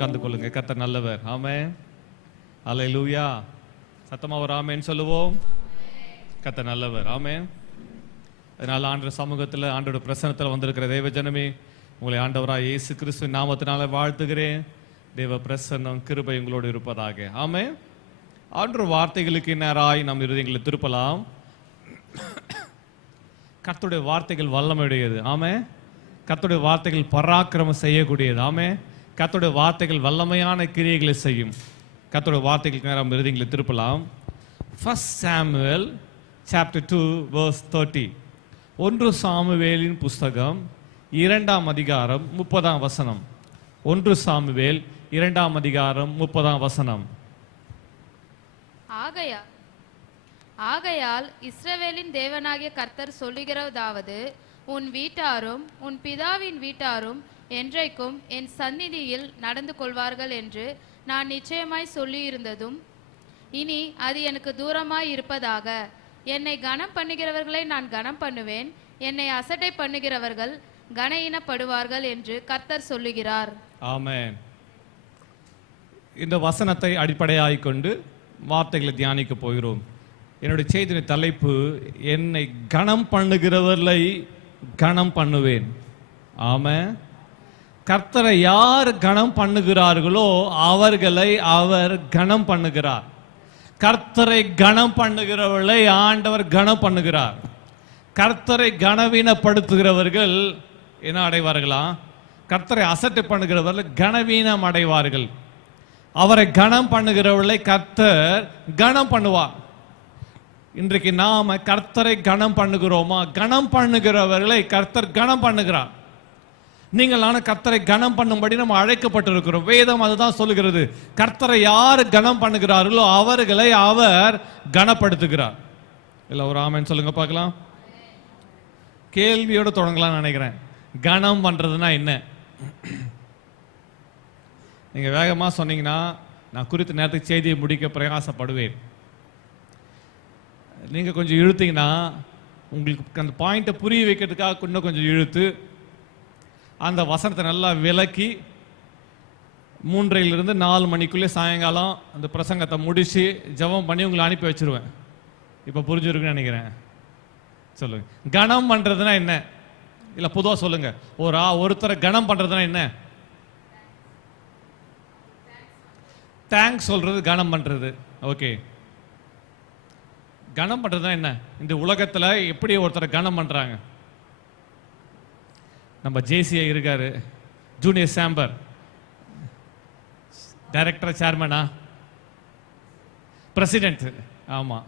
உட்கார்ந்து கொள்ளுங்க. கர்த்தர் நல்லவர். ஆமென். அல்லேலூயா. சத்தமா ஒரு ஆமென் சொல்லுவோம். கர்த்தர் நல்லவர். ஆமென். அதனால ஆண்டவர் சமூகத்தில் ஆண்டோட பிரசன்னத்தில் வந்திருக்கிற தேவ ஜனமே, உங்களை ஆண்டவராக இயேசு கிறிஸ்துவின் நாமத்தினால வாழ்த்துகிறேன். தேவ பிரசன்னம் கிருபை உங்களோடு இருப்பதாக. ஆமென். ஆண்டவர் வார்த்தைகளுக்கு நேராய் நம் இருதயங்களை திருப்பலாம். கர்த்தருடைய வார்த்தைகள் வல்லமையுடையது. ஆமென். கர்த்தருடைய வார்த்தைகள் பராக்கிரமம் செய்யக்கூடியது. ஆமென். கர்த்தருடைய வார்த்தைகள் வல்லமையான கிரியைகளை செய்யும். கர்த்தருடைய வார்த்தைகளுக்கு நேரம் இருதயங்களை திருப்பலாம். 1 Samuel chapter 2 verse 30. 1 சாமுவேலின் புஸ்தகம் 2ஆம் அதிகாரம் 30ஆம் வசனம். 1 சாமுவேல் 2ஆம் அதிகாரம் 30ஆம் வசனம். ஆகையால் இஸ்ரவேலின் தேவனாகிய கர்த்தர் சொல்லுகிறதாவது, உன் வீட்டாரும் உன் பிதாவின் வீட்டாரும் என்றைக்கும் என் சந்நிதியில் நடந்து கொள்வார்கள் என்று நான் நிச்சயமாய் சொல்லியிருந்ததும் இனி அது எனக்கு தூரமாய் இருப்பதாக. என்னை கனம் பண்ணுகிறவர்களை நான் கனம் பண்ணுவேன், என்னை அசட்டை பண்ணுகிறவர்கள் கனஈனப்படுவார்கள் என்று கர்த்தர் சொல்லுகிறார். ஆமென். இந்த வசனத்தை அடிப்படையாய் கொண்டு வார்த்தைகளை தியானிக்க போகிறோம். என்னுடைய செய்தியின் தலைப்பு, என்னை கனம் பண்ணுகிறவர்களை கனம் பண்ணுவேன். ஆமென். கர்த்தரை யார் கனம் பண்ணுகிறார்களோ அவர்களை அவர் கனம் பண்ணுகிறார். கர்த்தரை கனம் பண்ணுகிறவர்களை ஆண்டவர் கனம் பண்ணுகிறார். கர்த்தரை கனவீனப்படுத்துகிறவர்கள் என்ன அடைவார்களா? கர்த்தரை அசட்டை பண்ணுகிறவர்கள் கனவீனம் அடைவார்கள். அவரை கனம் பண்ணுகிறவர்களை கர்த்தர் கனம் பண்ணுவார். இன்றைக்கு நாம கர்த்தரை கனம் பண்ணுகிறோமா? கனம் பண்ணுகிறவர்களை கர்த்தர் கனம் பண்ணுகிறார். நீங்கள் கர்த்தரை கனம் பண்ணும்படி நம்ம அழைக்கப்பட்டிருக்கிறோம். வேதம் அதுதான் சொல்லுகிறது. கர்த்தரை யார் கனம் பண்ணுகிறார்களோ அவர்களை அவர் கனப்படுத்துகிறார். இல்ல ஒரு ஆமென் சொல்லுங்க பார்க்கலாம். கேள்வியோட தொடங்கலாம்னு நினைக்கிறேன். கனம் பண்றதுன்னா என்ன? நீங்க வேகமா சொன்னீங்கன்னா நான் குறித்த நேரத்துக்கு செய்தியை முடிக்க பிரயாசப்படுவேன். நீங்க கொஞ்சம் இழுத்தீங்கன்னா உங்களுக்கு அந்த பாயிண்ட்டை புரிய வைக்கிறதுக்காக இன்னும் கொஞ்சம் இழுத்து அந்த வசனத்தை நல்லா விளக்கி 3:00 to 4 மணிக்குள்ளே சாயங்காலம் அந்த பிரசங்கத்தை முடிச்சு ஜெபம் பண்ணி உங்களை அனுப்பி வச்சிருவேன். இப்போ புரிஞ்சிருக்குன்னு நினைக்கிறேன். சொல்லுங்க, கனம் பண்றதுன்னா என்ன? இல்ல பொதுவா சொல்லுங்க. ஒருத்தரை கனம் பண்றதுன்னா என்ன? தேங்க்ஸ் சொல்றது கனம் பண்றது. ஓகே, கனம் பண்றதுன்னா என்ன? இந்த உலகத்துல எப்படி ஒருத்தரை கனம் பண்றாங்க? நம்ம ஜேசிஐ இருக்காரு, ஜூனியர் சாம்பர் டைரக்டர், சேர்மனா, பிரசிடென்ட். ஆமாம்,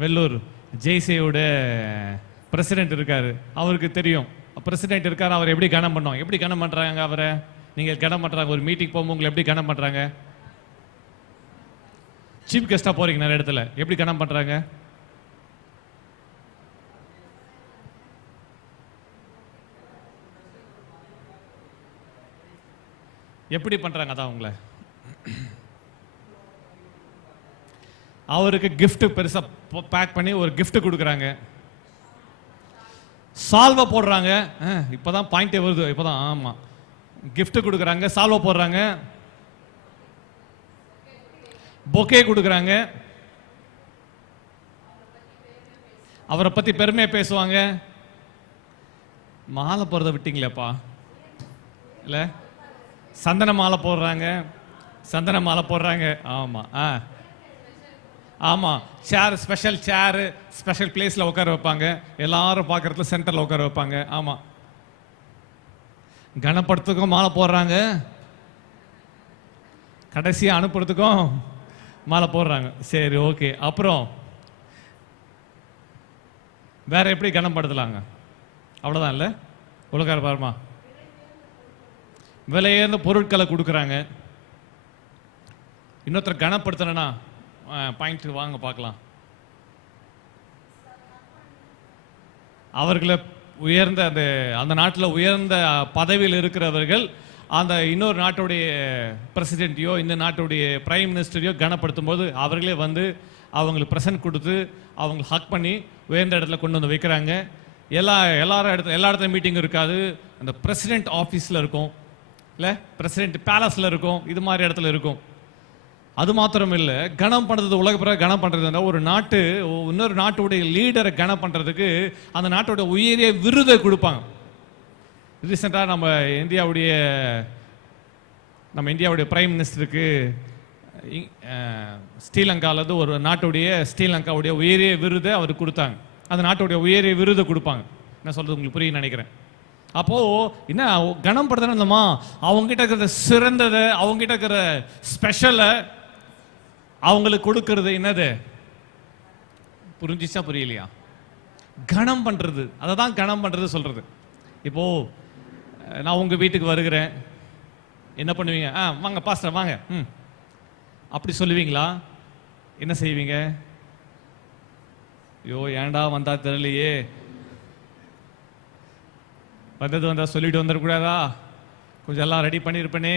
வெள்ளூர் ஜேசிஐயோட பிரசிடென்ட் இருக்காரு. அவருக்கு தெரியும் பிரசிடென்ட் இருக்காரு, அவர் எப்படி கனம் பண்ணோம். எப்படி கனம் பண்ணுறாங்க அவரை? நீங்கள் கனம் பண்ணுறாங்க. ஒரு மீட்டிங் போகும்போது உங்களை எப்படி கனம் பண்ணுறாங்க? சீஃப் கெஸ்ட்டாக போகிறீங்க நிறைய இடத்துல, எப்படி கனம் பண்ணுறாங்க? எப்படி பண்றாங்க? அதான் உங்களை அவருக்கு கிஃப்ட் பெருசா பேக் பண்ணி ஒரு கிஃப்ட் கொடுக்குறாங்க, சால்வ போடுறாங்க. இப்பதான் பாயிண்டே வருது. இப்பதான் ஆமா, கிஃப்ட் கொடுக்குறாங்க, சால்வ போடுறாங்க, பொக்கே கொடுக்குறாங்க, அவரை பத்தி பெருமையா பேசுவாங்க. மாலை போறதை விட்டீங்களேப்பா. இல்ல சந்தன மாலை போடுறாங்க, சந்தன மாலை போடுறாங்க. ஆமா ஆமா, சேர், ஸ்பெஷல் சேரு, ஸ்பெஷல் பிளேஸ்ல உட்கார வைப்பாங்க. எல்லாரும் பார்க்கறதுல சென்டர்ல உட்கார வைப்பாங்க. ஆமா, கனப்படுத்துக்கும் மாலை போடுறாங்க, கடைசியா அனுப்புறதுக்கும் மாலை போடுறாங்க. சரி, ஓகே. அப்புறம் வேற எப்படி கனப்படுத்தலாங்க? அவ்வளவுதான் இல்ல? உலகார பாருமா, விலையேர்ந்த பொருட்களை கொடுக்குறாங்க. இன்னொருத்தர் கனப்படுத்தணும்னா பாயிண்ட் வாங்க பார்க்கலாம். அவர்களை உயர்ந்த அந்த நாட்டில் உயர்ந்த பதவியில் இருக்கிறவர்கள் அந்த இன்னொரு நாட்டுடைய பிரசிடென்ட்டையோ இந்த நாட்டுடைய பிரைம் மினிஸ்டரையோ கனப்படுத்தும் போது அவர்களே வந்து அவங்களுக்கு ப்ரெசன்ட் கொடுத்து அவங்க ஹக் பண்ணி உயர்ந்த இடத்துல கொண்டு வந்து வைக்கிறாங்க. எல்லா இடத்துலையும் மீட்டிங் இருக்காது. அந்த பிரசிடென்ட் ஆஃபீஸில் இருக்கும். இல்லை பிரசிடென்ட் பேலஸில் இருக்கும், இது மாதிரி இடத்துல இருக்கும். அது மாத்திரம் இல்லை, கனம் பண்ணுறது உலக பிறகு கனம் பண்ணுறது. ஒரு நாட்டு இன்னொரு நாட்டுடைய லீடரை கனம் பண்ணுறதுக்கு அந்த நாட்டோட உயரிய விருதை கொடுப்பாங்க. ரீசெண்டாக நம்ம இந்தியாவுடைய பிரைம் மினிஸ்டருக்கு ஸ்ரீலங்காவிலேருந்து ஒரு ஸ்ரீலங்காவுடைய உயரிய விருதை அவர் கொடுத்தாங்க. அந்த நாட்டுடைய உயரிய விருதை கொடுப்பாங்க. என்ன சொல்கிறது உங்களுக்கு புரியுன்னு நினைக்கிறேன். அப்போது என்ன கனம் படுத்துறோம்மா, அவங்ககிட்ட இருக்கிற சிறந்ததை, அவங்ககிட்ட இருக்கிற ஸ்பெஷலை அவங்களுக்கு கொடுக்கறது என்னது? புரிஞ்சிச்சா புரியலையா? கனம் பண்ணுறது, அதை தான் கனம் பண்ணுறது சொல்கிறது. இப்போது நான் உங்கள் வீட்டுக்கு வருகிறேன், என்ன பண்ணுவீங்க? வாங்க பாஸ்டர் வாங்க, அப்படி சொல்லுவீங்களா? என்ன செய்வீங்க? ஐயோ ஏண்டா வந்தா தெரியலையே, வந்தா சொல்லிட்டு வந்துடக்கூடாதா, கொஞ்சம் எல்லாம் ரெடி பண்ணியிருப்பேனே,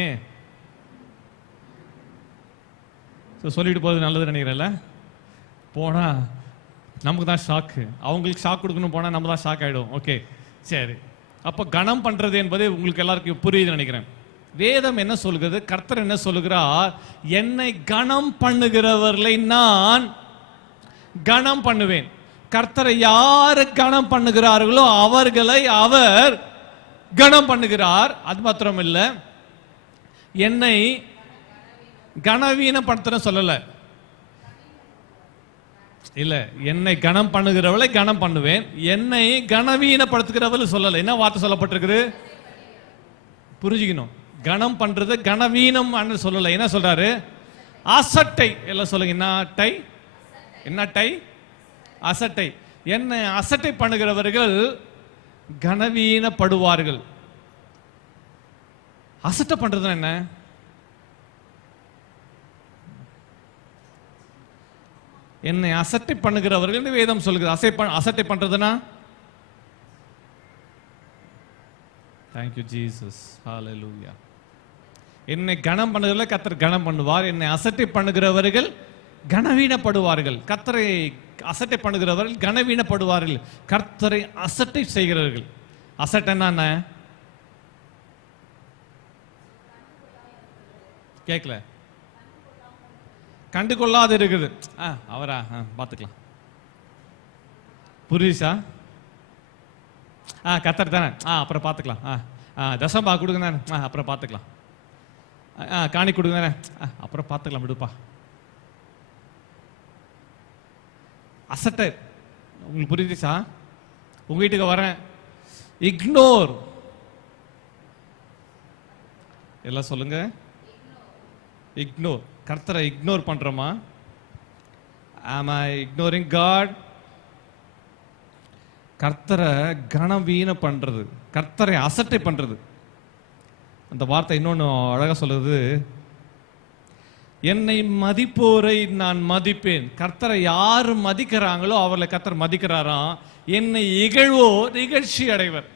சொல்லிட்டு போகிறது நல்லது நினைக்கிறேன்ல. போனால் நமக்கு தான் ஷாக்கு, அவங்களுக்கு ஷாக் கொடுக்கணும், போனால் நம்ம தான் ஷாக் ஆகிடும். ஓகே சரி. அப்போ கனம் பண்ணுறது என்பது உங்களுக்கு எல்லாருக்கும் புரியுதுன்னு நினைக்கிறேன். வேதம் என்ன சொல்கிறது? கர்த்தர் என்ன சொல்லுகிறார்? என்னை கனம் பண்ணுகிறவர்களை நான் கனம் பண்ணுவேன். கர்த்தரை யாரு கனம் பண்ணுகிறார்களோ அவர்களை அவர் கனம் பண்ணுகிறார். அது மாத்திரம் இல்ல, என்னை கனவீனப்படுத்த சொல்லல, இல்ல என்னை கனம் பண்ணுகிறவளை கனம் பண்ணுவேன், என்னை கனவீனப்படுத்துகிறவள் சொல்லல. என்ன வார்த்தை சொல்லப்பட்டிருக்குது? புரிஞ்சுக்கணும். கனம் பண்றது கனவீனம் சொல்லல. என்ன சொல்றாரு? அசட்டை. எல்லாம் சொல்லுங்க. என்ன டை? அசட்டை. என்னை அசட்டை பண்ணுகிறவர்கள் கனவீனப்படுவார்கள். அசட்டை பண்றது என்ன? என்னை அசட்டை பண்ணுகிறவர்கள் வேதம் சொல்லுகிறது. அசட்டை பண்றதுனா, thank you Jesus, hallelujah. என்னை கனம் பண்ணுகிறவர்கள் கர்த்தர் கனம் பண்ணுவார், என்னை அசட்டை பண்ணுகிறவர்கள் கனவீனப்படுவார்கள். கர்த்தரை அசட்டை பண்ணுகிறவர்கள் கனவீனப்படுவார்கள். கர்த்தரை அசட்டை செய்கிறவர்கள். அசட்டைன்னா என்ன? கேட்கல. கண்டு கொள்ளாது இருக்குது. அவரா பார்த்துக்கலாம். புரியுதா? கர்த்தர் தானே, அப்புறம் பார்த்துக்கலாம். தசம்பா கொடுங்க தானே, அப்புறம் பார்த்துக்கலாம். காணி கொடுங்க தானே, அப்புறம் பார்த்துக்கலாம், விடுப்பா. அசட்டை. உங்களுக்கு புரியுதுச்சா? உங்க வீட்டுக்கு வரேன், இக்னோர். எல்லாம் சொல்லுங்க. இக்னோர். கர்த்தரை இக்னோர் பண்றோமா? am I ignoring God? கர்த்தரை கனவீன பண்றது, கர்த்தரை அசட்டை பண்றது. அந்த வார்த்தை இன்னொன்னு அழகா சொல்லுது, என்னை மதிப்போரை நான் மதிப்பேன். கர்த்தரை யாரு மதிக்கிறாங்களோ அவர்களை கர்த்தர் மதிக்கிறாராம். என்னை இகழ்வோர் இகழ்ச்சி அடைவர்.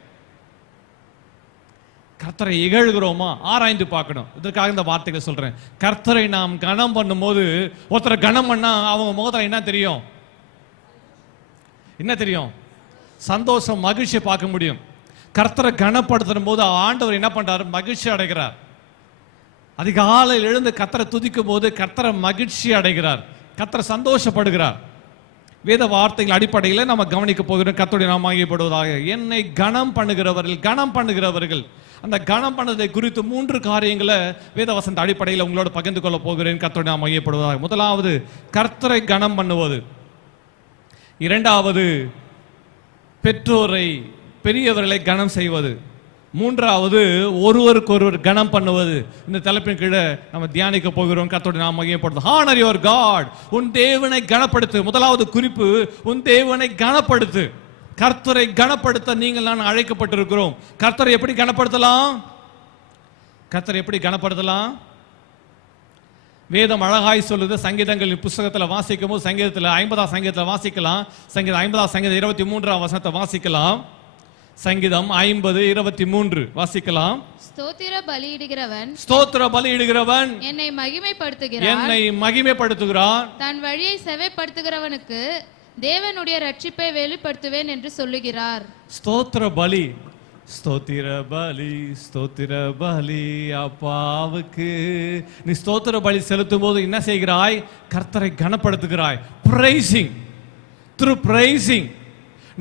கர்த்தரை இகழ்கிறோமா? ஆராய்ந்து பார்க்கணும். இதற்காக இந்த வார்த்தைகளை சொல்றேன். கர்த்தரை நாம் கனம் பண்ணும் போது, ஒருத்தரை கனம் பண்ணா அவங்க முகத்துல என்ன தெரியும்? என்ன தெரியும்? சந்தோஷம், மகிழ்ச்சியை பார்க்க முடியும். கர்த்தரை கனப்படுத்தும் போது ஆண்டவர் என்ன பண்றாரு? மகிழ்ச்சி அடைகிறார். அதிகாலையில் எழுந்து கர்த்தரை துதிக்கும் போது கர்த்தரை மகிழ்ச்சி அடைகிறார், கர்த்தரை சந்தோஷப்படுகிறார். வேத வார்த்தைகள் அடிப்படையில் நம்ம கவனிக்க போகிறோம். கர்த்தருடைய நாமம் மகிமைப்படுவதாக. என்னை கனம் பண்ணுகிறவர்கள். அந்த கனம் பண்ணதை குறித்து 3 காரியங்களை வேத வசந்த அடிப்படையில் உங்களோட பகிர்ந்து கொள்ள போகிறேன். கர்த்தருடைய நாமம் மகிமைப்படுவதாக. முதலாவது, கர்த்தரை கனம் பண்ணுவது. இரண்டாவது, பெற்றோரை பெரியவர்களை கனம் செய்வது. மூன்றாவது, ஒருவருக்கொருவர் கனம் பண்ணுவது. இந்த தலைப்பின் கீழே நம்ம தியானிக்க போகிறோம். கர்த்தருடைய நாமம் மகிமைப்படுவது. Honour your God. உன் தேவனை கனப்படுத்து. முதலாவது குறிப்பு, உன் தேவனை கனப்படுத்து. கர்த்தரை கனப்படுத்த நீங்கள் நான் அழைக்கப்பட்டிருக்கிறோம். கர்த்தரை எப்படி கனப்படுத்தலாம்? கர்த்தரை எப்படி கனப்படுத்தலாம்? வேதம் அழகாய் சொல்லுது. சங்கீதங்களின் புத்தகத்தில் வாசிக்கும் போது சங்கீதத்தில் 50ஆம் சங்கீதத்தில் வாசிக்கலாம். சங்கீதம் 50ஆம் சங்கீதம் 23ஆம் வசனத்தை வாசிக்கலாம். சங்கீதம் 50:23 வாசிக்கலாம். ஸ்தோத்திர பலியிடுகிறவன் என்னை மகிமைப்படுத்துகிறான். தன் வழியை செவைப்படுத்துகிறவனுக்கு தேவனுடைய ரட்சிப்பை வெளிப்படுத்துவேன் என்று சொல்லுகிறார். ஸ்தோத்திர பலி. ஸ்தோத்திர பலி அப்பாவுக்கு. நீ ஸ்தோத்திர பலி செலுத்தும் போது என்ன செய்கிறாய்? கர்த்தரை கனப்படுத்துகிறாய். பிரைசிங், த்ரூ பிரைசிங்,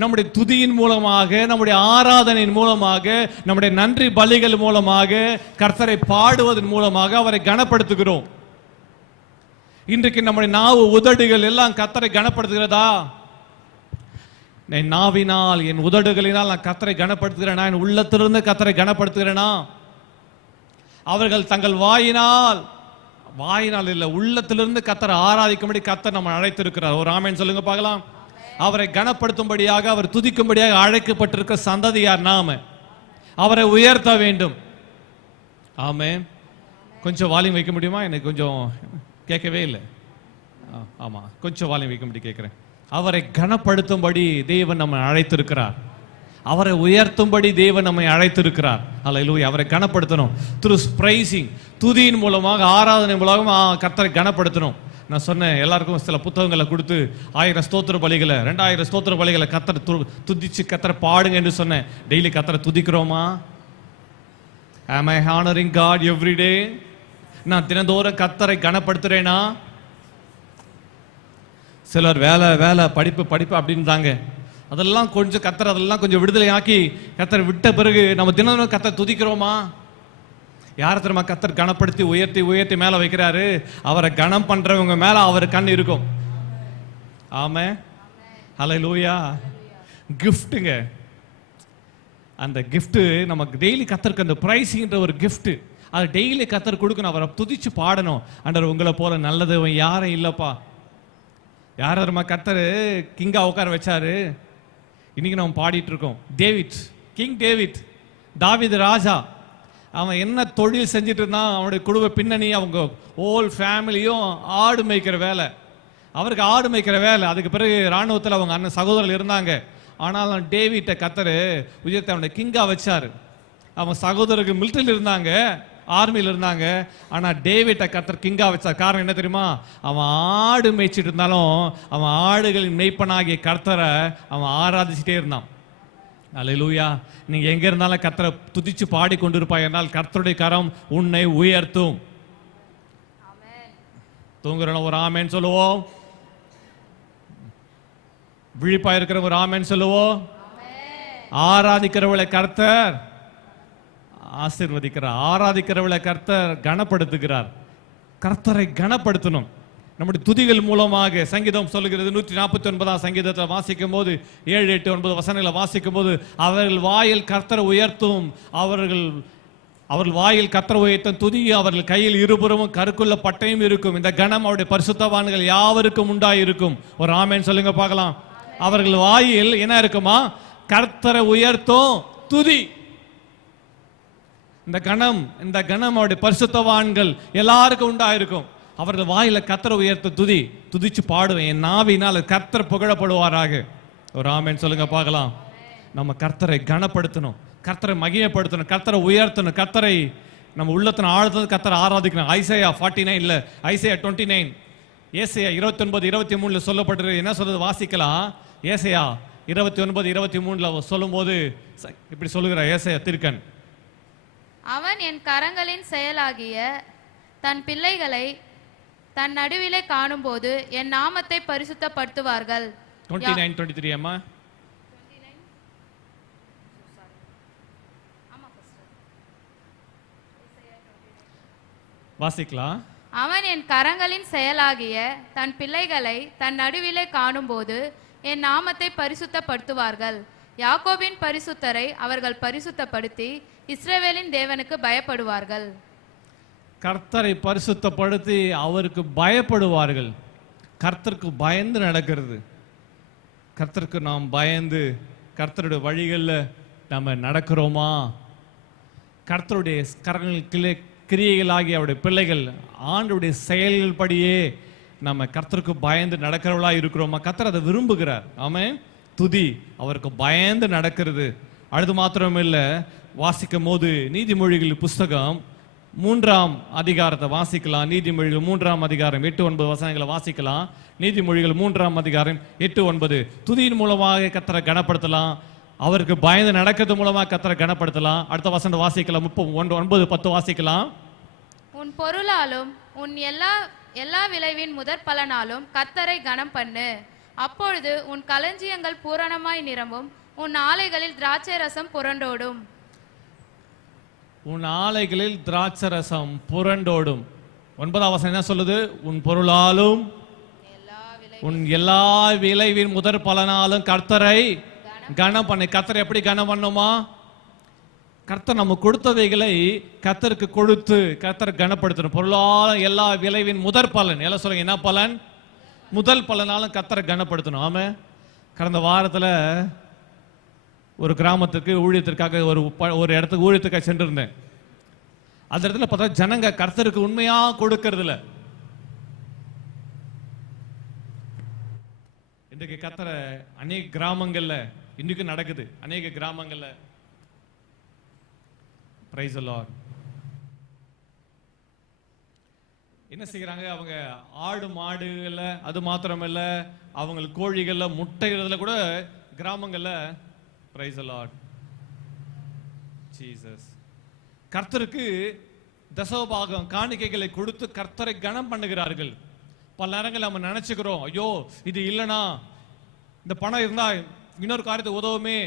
நம்முடைய துதியின் மூலமாக, நம்முடைய ஆராதனையின் மூலமாக, நம்முடைய நன்றி பலிகள் மூலமாக, கர்த்தரை பாடுவதன் மூலமாக அவரை கனப்படுத்துகிறோம். இன்றைக்கு நம்முடைய நாவு, உதடுகள் எல்லாம் கர்த்தரை கனப்படுத்துகிறதா? என் நாவினால், என் உதடுகளினால் நான் கர்த்தரை கனப்படுத்துகிறேனா? என் உள்ளத்திலிருந்து கர்த்தரை கனப்படுத்துகிறேனா? அவர்கள் தங்கள் வாயினால் இல்லை, உள்ளத்திலிருந்து கர்த்தரை ஆராதிக்கும்படி கர்த்தர் நம்ம அழைத்திருக்கிறார். ஒரு ஆமென் சொல்லுங்க பார்க்கலாம். அவரை கனப்படுத்தும்படியாக, அவர் துதிக்கும்படியாக அழைக்கப்பட்டிருக்கிற சந்ததியார் நாம. அவரை உயர்த்த வேண்டும். ஆமென். கொஞ்சம் வால்யூம் வைக்க முடியுமா? எனக்கு கொஞ்சம் கேட்கவே இல்லை. ஆமா, கொஞ்சம் வால்யூம் வைக்கும்படி கேட்கிறேன். அவரை கனப்படுத்தும்படி தேவன் நம்மை அழைத்திருக்கிறார். அவரை உயர்த்தும்படி தேவன் நம்மை அழைத்திருக்கிறார். அல்லேலூயா. அவரை கனப்படுத்தணும். த்ரூ பிரைசிங், துதியின் மூலமாக, ஆராதனை மூலமாக கர்த்தரை கனப்படுத்தணும். நான் சொன்னேன், எல்லாருக்கும் சில புத்தகங்களை கொடுத்து 1000 ஸ்தோத்திர பலிகளை, 2000 ஸ்தோத்திர பலிகளை கர்த்தரை துதிச்சு கர்த்தரை பாடுங்க என்று சொன்னேன். டெய்லி கர்த்தரை துதிக்கிறோமா? Am I honoring God every day? நான் தினந்தோறும் கர்த்தரை கனப்படுத்துறேனா? சிலர் வேலை படிப்பு அப்படின்றாங்க. அதெல்லாம் கொஞ்சம் கர்த்தர் அதெல்லாம் கொஞ்சம் விடுதலை ஆக்கி கர்த்தரை விட்ட பிறகு நம்ம தினந்தோறும் கர்த்தரை துதிக்கிறோமா? யாரை தெரியுமா கர்த்தர் கனப்படுத்தி உயர்த்தி மேல வைக்கிறாரு? அவரை கனம் பண்றவங்க மேல அவர் கண் இருக்கும். ஆமென். ஹல்லேலூயா. கிஃப்ட்டுங்க. அந்த கிஃப்ட் நமக்கு டெய்லி கர்த்தருக்கு அந்த பிரைஸ்ங்கிற ஒரு கிஃப்ட், அது டெய்லி கர்த்தர் கொடுக்கணும். அவரை துதிச்சு பாடணும். ஆண்டவர் உங்களை போல நல்லது யாரும் இல்லப்பா. யார் தெரியுமா கர்த்தர் கிங்கா உட்கார வச்சாரு? இன்னைக்கு நம்ம பாடிட்டு இருக்கோம். கிங் டேவிட், தாவீது ராஜா. அவன் என்ன தொழில் செஞ்சுட்டு இருந்தான்? அவனுடைய குடும்ப பின்னணி, அவங்க ஹோல் ஃபேமிலியும் ஆடு மேய்க்கிற வேலை. அவருக்கு ஆடு மேய்க்கிற வேலை. அதுக்கு பிறகு இராணுவத்தில் அவங்க அண்ணன் சகோதரர்கள் இருந்தாங்க. ஆனாலும் டேவிட்டை கர்த்தர் உயர்த்தி அவனை கிங்கா வச்சாரு. அவன் சகோதரர்கள் மிலிட்டரியில் இருந்தாங்க, ஆர்மியில் இருந்தாங்க. ஆனால் டேவிட்டை கர்த்தர் கிங்கா வச்சார். காரணம் என்ன தெரியுமா? அவன் ஆடு மேய்ச்சிட்டு இருந்தாலும் அவன் ஆடுகளின் மெய்ப்பனாகிய கர்த்தரை அவன் ஆராதிச்சுட்டே இருந்தான். அல்லேலூயா. நீங்க எங்க இருந்தாலும் கர்த்தரை துதிச்சு பாடி கொண்டிருப்பாய் என்றால் கர்த்தருடைய கரம் உன்னை உயர்த்தும். தூங்குறோம் ஒரு ஆமென் சொல்லுவோம். விழிப்பா இருக்கிற ஒரு ஆமென் சொல்லுவோம். ஆராதிக்கிறவளை கர்த்தர் ஆசீர்வதிக்கிறார். ஆராதிக்கிறவளை கர்த்தர் கனப்படுத்துகிறார். கர்த்தரை கனப்படுத்தணும் நம்முடைய துதிகள் மூலமாக. சங்கீதம் சொல்லுகிறது, 149 சங்கீதத்தில் வாசிக்கும் போது 7, 8, 9 வசனங்களை வாசிக்கும் போது, அவர்கள் வாயில் கர்த்தரை உயர்த்தும், அவர்கள் வாயில் கர்த்தரை உயர்த்தும் துதி அவர்கள் கையில் இருபுறமும் கருக்குள்ள பட்டையும் இருக்கும். இந்த கணம் அவருடைய பரிசுத்தவான்கள் யாவருக்கும் உண்டாயிருக்கும். ஒரு ஆமென் சொல்லுங்க பார்க்கலாம். அவர்கள் வாயில் என்ன இருக்குமா? கர்த்தரை உயர்த்தும் துதி. இந்த கணம் அவருடைய பரிசுத்தவான்கள் எல்லாருக்கும் உண்டாயிருக்கும். அவர்கள் வாயில கர்த்தரை உயர்த்த துதிச்சு பாடுவேன். என் நாவினால் கர்த்தர் புகழப்படுவாராக. ஒரு ஆமென் சொல்லுங்க பார்க்கலாம். நம்ம கர்த்தரை கனப்படுத்தணும், கர்த்தரை மகிமைப்படுத்தணும், கர்த்தரை உயர்த்தணும், கர்த்தரை நம்ம உள்ளத்தின் ஆழ்த்தது கர்த்தரை ஆராதிக்கணும். ஐசையா 49 இல்ல, ஐசையா 29, ஏசாயா 29, 23 சொல்லப்பட்டிருக்கு. என்ன சொல்றது வாசிக்கலாம். ஏசாயா 29, 23 சொல்லும் போது இப்படி சொல்லுகிறார் ஏசாயா திருக்கன். அவன் என் கரங்களின் செயலாகிய தன் பிள்ளைகளை தன் நடுவிலே காணும்போது என் நாமத்தை பரிசுத்தப்படுத்துவார்கள். 29, 23 அம்மா வாசிக்கலாம். அவன் என் கரங்களின் செயலாகிய தன் பிள்ளைகளை தன் நடுவிலே காணும்போது என் நாமத்தை பரிசுத்தப்படுத்துவார்கள். யாக்கோபின் பரிசுத்தரை அவர்கள் பரிசுத்தப்படுத்தி இஸ்ரவேலின் தேவனுக்கு பயப்படுவார்கள். கர்த்தரை பரிசுத்தப்படுத்தி அவருக்கு பயப்படுவார்கள். கர்த்தருக்கு பயந்து நடக்கிறது. கர்த்தருக்கு நாம் பயந்து கர்த்தருடைய வழிகளில் நம்ம நடக்கிறோமா? கர்த்தருடைய கரங்கள் கிரியைகளாகிய அவருடைய பிள்ளைகள் ஆண்டவருடைய செயல்கள் படியே நம்ம கர்த்தருக்கு பயந்து நடக்கிறவளா இருக்கிறோமா? கர்த்தர் அதை விரும்புகிறார். ஆமென். துதி அவருக்கு பயந்து நடக்கிறது. அது மாத்திரம் இல்லை, வாசிக்கும் போது நீதிமொழிகள் புஸ்தகம் 3ஆம் அதிகாரத்தை வாசிக்கலாம். நீதிமொழிகள் 3ஆம் அதிகாரம் 8, 9 வசனங்களை வாசிக்கலாம். நீதிமொழிகள் 3ஆம் அதிகாரம் 8, 9. துதியின் மூலமாக கர்த்தரை கனப்படுத்தலாம். அவருக்கு பயந்து நடக்கிறது மூலமா கர்த்தரை கனப்படுத்தலாம். அடுத்த வசனம் வாசிக்கலாம். 9, 10 வாசிக்கலாம். உன் பொருளாலும் உன் எல்லா விளைவின் முதற் பலனாலும் கர்த்தரை கனம் பண்ணு. அப்பொழுது உன் களஞ்சியங்கள் பூரணமாய் நிரம்பும், உன் ஆலைகளில் திராட்சை ரசம் புரண்டோடும். உன் ஆலைகளில் திராட்சை ரசம் புரண்டோடும். 9ஆம் வசனம் என்ன சொல்லுது? உன் பொருளாலும் உன் எல்லா விளைவின் முதற் பலனாலும் கர்த்தரை கனம் பண்ணு. கர்த்தரை எப்படி கனம் பண்ணுமா? கர்த்தர் நம்ம கொடுத்தவைகளை கர்த்தருக்கு கொடுத்து கர்த்தரை கனப்படுத்தணும். பொருளாலும் எல்லா விளைவின் முதற் பலன் எல்லாம் சொல்லுங்க. என்ன பலன்? முதல் பலனாலும் கர்த்தரை கனப்படுத்தணும். ஆமா, கடந்த வாரத்தில் ஒரு கிராமத்துக்கு ஊழியத்திற்காக ஒரு இடத்துக்கு ஊழியத்துக்காக சென்றிருந்தேன். அந்த இடத்துல பார்த்தா ஜனங்க கர்த்தருக்கு உண்மையா கொடுக்கறதில்ல. இன்றைக்கு கர்த்தரை அநேக கிராமங்கள்ல இன்னைக்கு நடக்குது. அநேக கிராமங்கள்ல பிரைஸ் தி லார்ட் என்ன செய்யறாங்க? அவங்க ஆடு மாடுகள்ல, அது மாத்திரமல்ல, அவங்களுக்கு கோழிகள்ல, முட்டைகள்ல கூட கிராமங்கள்ல பிரைஸ் தி லார்ட் ஜீசஸ் கர்த்தருக்கு தசமபாகம் காணிக்கைகளை கொடுத்து கர்த்தரை கனம் பண்ணுகிறார்கள். பல நேரங்கள் நம்ம நினைச்சுக்கிறோம், ஐயோ இது இல்லைனா, இந்த பணம் இருந்தா இன்னொரு காரியத்தை உதவுமே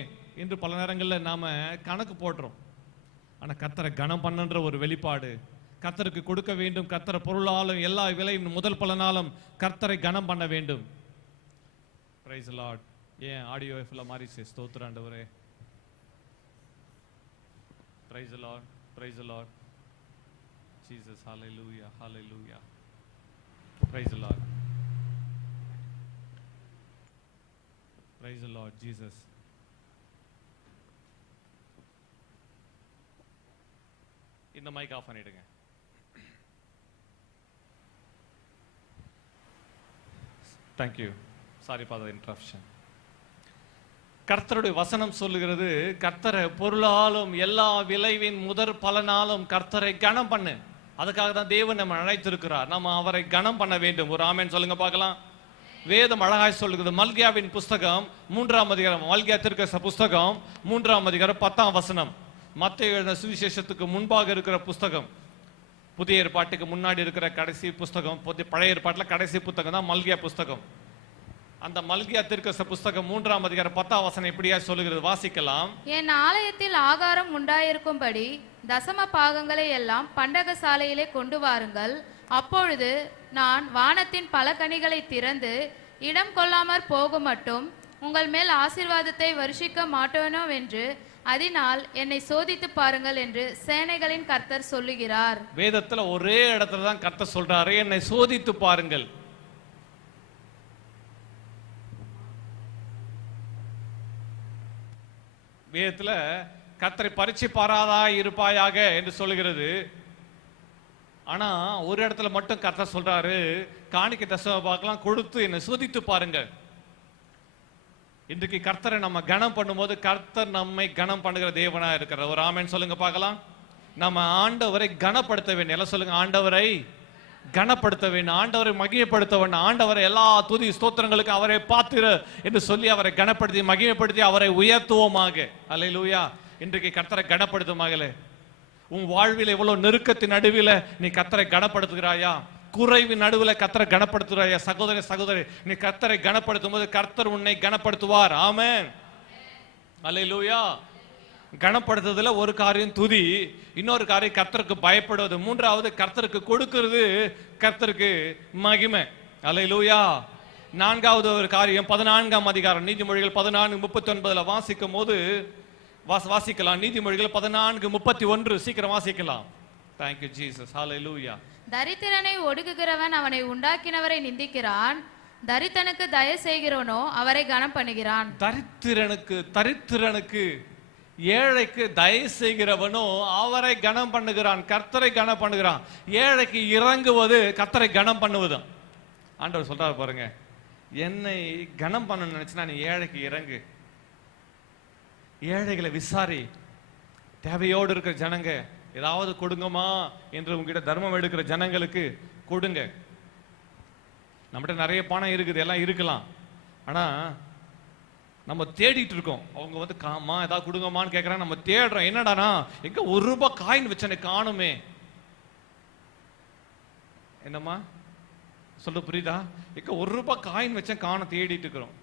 என்று பல நேரங்களில் நாம கணக்கு போடுறோம். ஆனா கர்த்தரை கனம் பண்ணுன்ற ஒரு வெளிப்பாடு கர்த்தருக்கு கொடுக்க வேண்டும். கர்த்தரை பொருளாலும் எல்லா விலையும் முதல் பலனாலும் கர்த்தரை கனம் பண்ண வேண்டும். Praise the Lord. ஏன் ஆடியோ ஃபுல்லா மாறிச்சு? ஸ்தோத்திரம் ஆண்டவரே. Praise the Lord, praise the Lord Jesus. Hallelujah, hallelujah. Praise the Lord. Praise the Lord Jesus. இந்த மைக் ஆஃப் பண்ணிடுங்க. Thank you. Sorry for the interruption. கர்த்தருடைய வசனம் சொல்லுகிறது, கர்த்தரை பொருளாலும் எல்லா விளைவின் முதற் பலனாலும் கர்த்தரை கனம் பண்ணு. அதுக்காக தான் தேவன் நம்ம அழைத்திருக்கிறார். நம்ம அவரை கனம் பண்ண வேண்டும். ஒரு ஆமென் சொல்லுங்க பார்க்கலாம். வேதம் அழகாய் சொல்லுகிறது. மல்கியாவின் புஸ்தகம் 3ஆம் அதிகாரம், மல்கியா தீர்க்கதரிசி புஸ்தகம் 3ஆம் அதிகாரம் 10ஆம் வசனம். மத்தேயு எழுதின சுவிசேஷத்துக்கு முன்பாக இருக்கிற புஸ்தகம், புதிய ஏற்பாட்டுக்கு முன்னாடி இருக்கிற கடைசி புஸ்தகம், பழைய ஏற்பாட்டில் கடைசி புத்தகம் தான் மல்கியா புஸ்தகம். அந்த மல்கியா தீர்க்கதரிசி புஸ்தகம் 3ஆம் அதிகாரம் 10ஆம் வசனம் இப்படியா சொல்லுகிறது, வாசிக்கலாம். என் ஆலயத்தில் ஆகாரம் உண்டாயிருக்கும்படி தசம பாகங்களை எல்லாம் பண்டக சாலையிலே கொண்டு வாருங்கள். அப்பொழுது நான் வானத்தின் பல கனிகளை திறந்து இடம் கொள்ளாமற் போகும் மட்டும் உங்கள் மேல் ஆசீர்வாதத்தை வருஷிக்க மாட்டோனோ என்று அதனால் என்னை சோதித்து பாருங்கள் என்று சேனைகளின் கர்த்தர் சொல்லுகிறார். வேதத்துல ஒரே இடத்துல தான் கர்த்தர் சொல்றாரு, என்னை சோதித்து பாருங்கள். வேதத்துல கர்த்தரை பரீட்சை பாராதா இருப்பாயாக என்று சொல்லுகிறது. ஆனா ஒரு இடத்துல மட்டும் கர்த்தர் சொல்றாரு, காணிக்கை தசமபாகம் கொடுத்து என்னை சோதித்து பாருங்க. இன்றைக்கு கர்த்தரை நம்ம கனம் பண்ணும்போது கர்த்தர் நம்மை கனம் பண்ணுகிற தேவனா இருக்கிறார். ஒரு ஆமென் சொல்லுங்க பார்க்கலாம். நம்ம ஆண்டவரை கனப்படுத்த வேண்டும். எல்லாம் சொல்லுங்க, ஆண்டவரை கனப்படுத்த வேண்டும், ஆண்டவரை மகிமைப்படுத்த வேண்டும், ஆண்டவரை எல்லா துதி ஸ்தோத்திரங்களுக்கு அவரை பாத்திர என்று சொல்லி அவரை கனப்படுத்தி மகிமைப்படுத்தி அவரை உயர்த்துவோமாக. அல்லேலூயா. இன்றைக்கு கர்த்தரை கனப்படுத்துமாகலே. உன் வாழ்வில் எவ்வளவு நெருக்கத்தின் நடுவில் நீ கர்த்தரை கனப்படுத்துகிறாயா? குறைவின் நடுவில் கர்த்தரை கனப்படுத்துகிறாயா? சகோதரி சகோதரி, நீ கர்த்தரை கனப்படுத்தும் போது கர்த்தர் உன்னை கனப்படுத்துவார். ஆமென். அல்லேலூயா. கனப்படுத்துறதுல ஒரு காரியம் துதி, இன்னொரு காரியம் கர்த்தருக்கு பயப்படுவது, மூன்றாவது கர்த்தருக்கு கொடுக்கிறது, கர்த்தருக்கு மகிமை. அல்லேலூயா. நான்காவது ஒரு காரியம் 14ஆம் அதிகாரம் நீதிமொழிகள் 14:39 வாசிக்கும் போது வாசிக்கலாம். நீதிமொழிகள் 14:31 சீக்கிரம் வாசிக்கலாம். Thank you Jesus. Hallelujah. தரித்திரனை ஒடுக்குகிறவன் அவனை உண்டாக்கினவரை நிந்திக்கிறான், தரித்தனுக்கு தயை செய்கிறவனோ அவரை கனம் பண்ணுகிறான். தரித்திரனுக்கு ஏழைக்கு தயை செய்கிறவனோ அவரை கனம் பண்ணுகிறான், கர்த்தரை கனம் பண்ணுகிறான். ஏழைக்கு இறங்குவது கர்த்தரை கனம் பண்ணுவதும். ஆண்டவர் சொல்றாரு பாருங்க, என்னை கனம் பண்ண நினைச்சுனா நீ ஏழைக்கு இறங்கு, ஏழைகளை விசாரி, தேவையோடு இருக்கிற ஜனங்க ஏதாவது கொடுங்கம்மா என்று உங்ககிட்ட தர்மம் எடுக்கிற ஜனங்களுக்கு கொடுங்க. நம்மகிட்ட நிறைய பணம் இருக்குது, எல்லாம் இருக்கலாம். ஆனா நம்ம தேடிட்டு இருக்கோம். அவங்க வந்து காமா ஏதாவது கொடுங்கம்மான்னு கேட்கறாங்க, நம்ம தேடுறோம். என்னடானா எங்க ₹1 காயின் வச்சனே காணுமே. என்னம்மா சொல்ல புரியுதா? எங்க ₹1 காயின் வச்சேன் காண தேடிட்டு இருக்கிறோம்.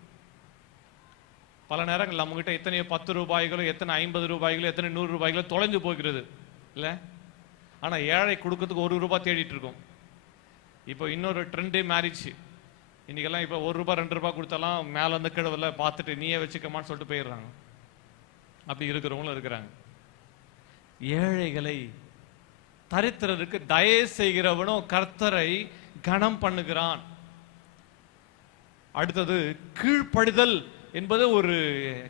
பல நேரங்கள் நம்ம கிட்ட எத்தனை ₹10 எத்தனை ₹50 எத்தனை ₹100 தொலைஞ்சு போகிறது இல்ல. ஆனா ஏழை கொடுக்கறதுக்கு ₹1 தேடிட்டு இருக்கோம். இப்போ இன்னொரு ட்ரெண்டே மாறிடுச்சு. இன்னைக்கெல்லாம் இப்போ ₹1 ₹2 கொடுத்தாலாம் மேல வந்து கிழவல பார்த்துட்டு நீயே வச்சுக்கமான்னு சொல்லிட்டு போயிடுறாங்க. அப்படி இருக்கிறவங்களும் இருக்கிறாங்க. ஏழைகளை தரித்திரருக்கு தயவு செய்கிறவனும் கர்த்தரை கனம் பண்ணுகிறான். அடுத்தது கீழ்ப்படிதல் என்பது ஒரு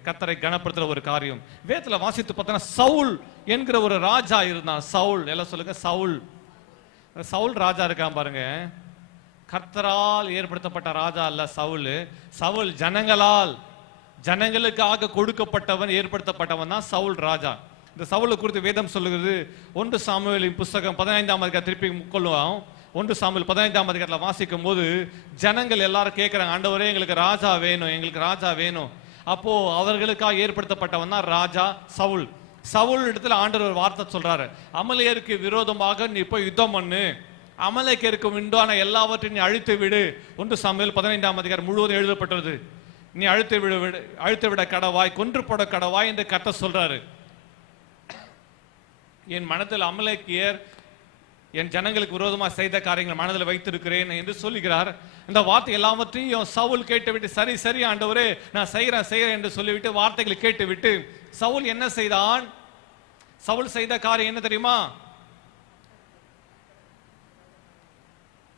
கர்த்தரை கனப்படுத்துற ஒரு காரியம். வேதத்துல வாசித்து பார்த்தா சவுல் என்கிற ஒரு ராஜா இருந்தான். சவுல், எல்லாம் சொல்லுங்க சவுல். சவுல் ராஜா இருக்கான் பாருங்க. கர்த்தரால் ஏற்படுத்தப்பட்ட ராஜா அல்ல சவுல். சவுல் ஜனங்களால், ஜனங்களுக்காக கொடுக்கப்பட்டவன், ஏற்படுத்தப்பட்டவன் தான் சவுல் ராஜா. இந்த சவுலை குறித்து வேதம் சொல்லுகிறது 1 சாமுவேலின் புஸ்தகம் 15ஆம் அதிகாரம் திருப்பி கொள்ளுவோம். 1 சாமுவேல் 15ஆம் அதிகாரத்தில் வாசிக்கும் போது ஜனங்கள் எல்லாரும் கேட்கிறாங்க, ஆண்டவரே எங்களுக்கு ராஜா வேணும், எங்களுக்கு ராஜா வேணும். அப்போ அவர்களுக்காக ஏற்படுத்தப்பட்டவன் தான் ராஜா சவுல். சவுல் இடத்துல ஆண்டவர் ஒரு வார்த்தை சொல்றாரு, அமலேயருக்கு விரோதமாக நீ போய் யுத்தம் பண்ணு, அமலேயருக்கு உண்டான எல்லாவற்றையும் நீ அழித்து விடு. 1 சாமுவேல் 15ஆம் அதிகாரம் முழுவதும் எழுதப்பட்டது. நீ அழித்து விட கடவாய், கொன்று போட கடவாய் என்று கர்த்தர் சொல்றாரு. என் மனதில் அமலேக்கியர் என் ஜனங்களுக்கு விரோதமாக செய்த காரியங்கள் மனதில் வைத்திருக்கிறேன் என்று சொல்லுகிறார். இந்த வார்த்தை எல்லாவற்றையும் சவுல் கேட்டுவிட்டு சரி சரி ஆண்டவரே நான் செய்கிறேன் என்று சொல்லிவிட்டு வார்த்தைகளை கேட்டுவிட்டு சவுல் என்ன செய்தான்? சவுல் செய்த காரியம் என்ன தெரியுமா?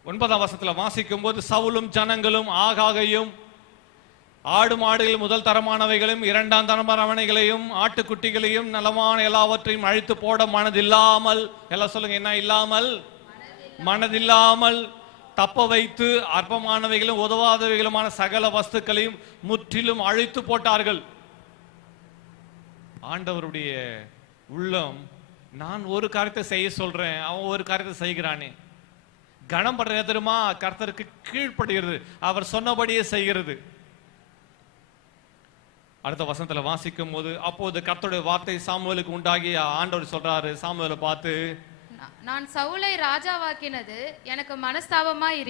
9ஆம் வசனத்தில் வாசிக்கும் போது சவுலும் ஜனங்களும் ஆகாகையும் ஆடு மாடுகள் முதல் தரமானவைகளையும் 2ஆம் தரமானவைகளையும் ஆட்டுக்குட்டிகளையும் நலமான எல்லாவற்றையும் அழித்து போட மனதில்லாமல், எல்லாம் சொல்லுங்க என்ன இல்லாமல், மனதில்லாமல் தப்ப வைத்து அற்பமானவைகளும் உதவாதவைகளுமான சகல வஸ்துக்களையும் முற்றிலும் அழித்து போட்டார்கள். ஆண்டவருடைய உள்ளம், நான் ஒரு காரியத்தை செய்ய சொல்றேன், அவன் ஒரு காரியத்தை செய்கிறானே. கனம் பண்ற தெரியுமா? கர்த்தருக்கு கீழ்ப்படுகிறது, அவர் சொன்னபடியே செய்கிறது. அடுத்த வசனத்துல வாசிக்கும் போது அப்போது கர்த்தருடைய வார்த்தை சாமுவேலுக்கு உண்டாகி ஆண்டவர் சொல்றாரு, சாமுவேலை பார்த்து, நான் சவுலை ராஜாவாக்கினது எனக்கு மனஸ்தாபமாய்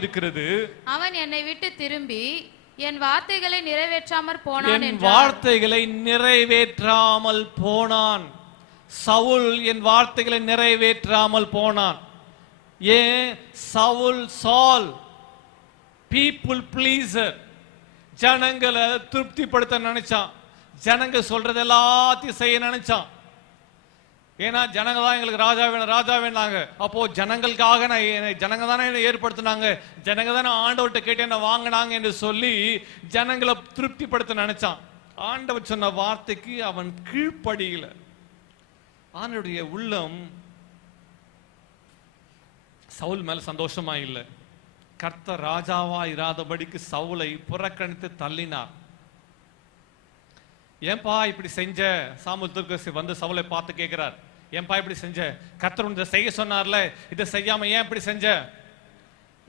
இருக்கிறது. அவன் என்னை விட்டு திரும்பி என் வார்த்தைகளை நிறைவேற்றாமல் போனான். என் வார்த்தைகளை நிறைவேற்றாமல் போனான். சவுல் என் வார்த்தைகளை நிறைவேற்றாமல் போனான். ஏன்? சவுல் சால் பீப்புள் பிளீசர், ஜனங்களை திருப்திப்படுத்த நினைச்சான். ஜனங்க சொல்றது எல்லாத்தையும் செய்ய நினைச்சான். ஏன்னா ஜனங்க தான் எங்களுக்கு ராஜா வேணும் ராஜா வேணாங்க. அப்போ ஜனங்களுக்காக ஜனங்க தானே என்ன ஏற்படுத்தினாங்க, ஜனங்க தானே ஆண்டவர்கிட்ட கேட்டு என்ன வாங்கினாங்க என்று சொல்லி ஜனங்களை திருப்திப்படுத்த நினைச்சான். ஆண்டவர் சொன்ன வார்த்தைக்கு அவன் கீழ்ப்படியல. அவனுடைய உள்ளம் சவுல் மேல சந்தோஷமா இல்லை. கர்த்தர் ராஜாவா இராதபடிக்கு சவுலை புறக்கணித்து தள்ளினார். ஏன்பா இப்படி செஞ்ச? சாமுவேல் தீர்க்கதரிசி வந்து சவுலை பார்த்து கேட்கிறார், ஏன்பா இப்படி செஞ்ச? கர்த்தர் இதை செய்ய சொன்னார்ல, இதை செய்யாம ஏன் இப்படி செஞ்ச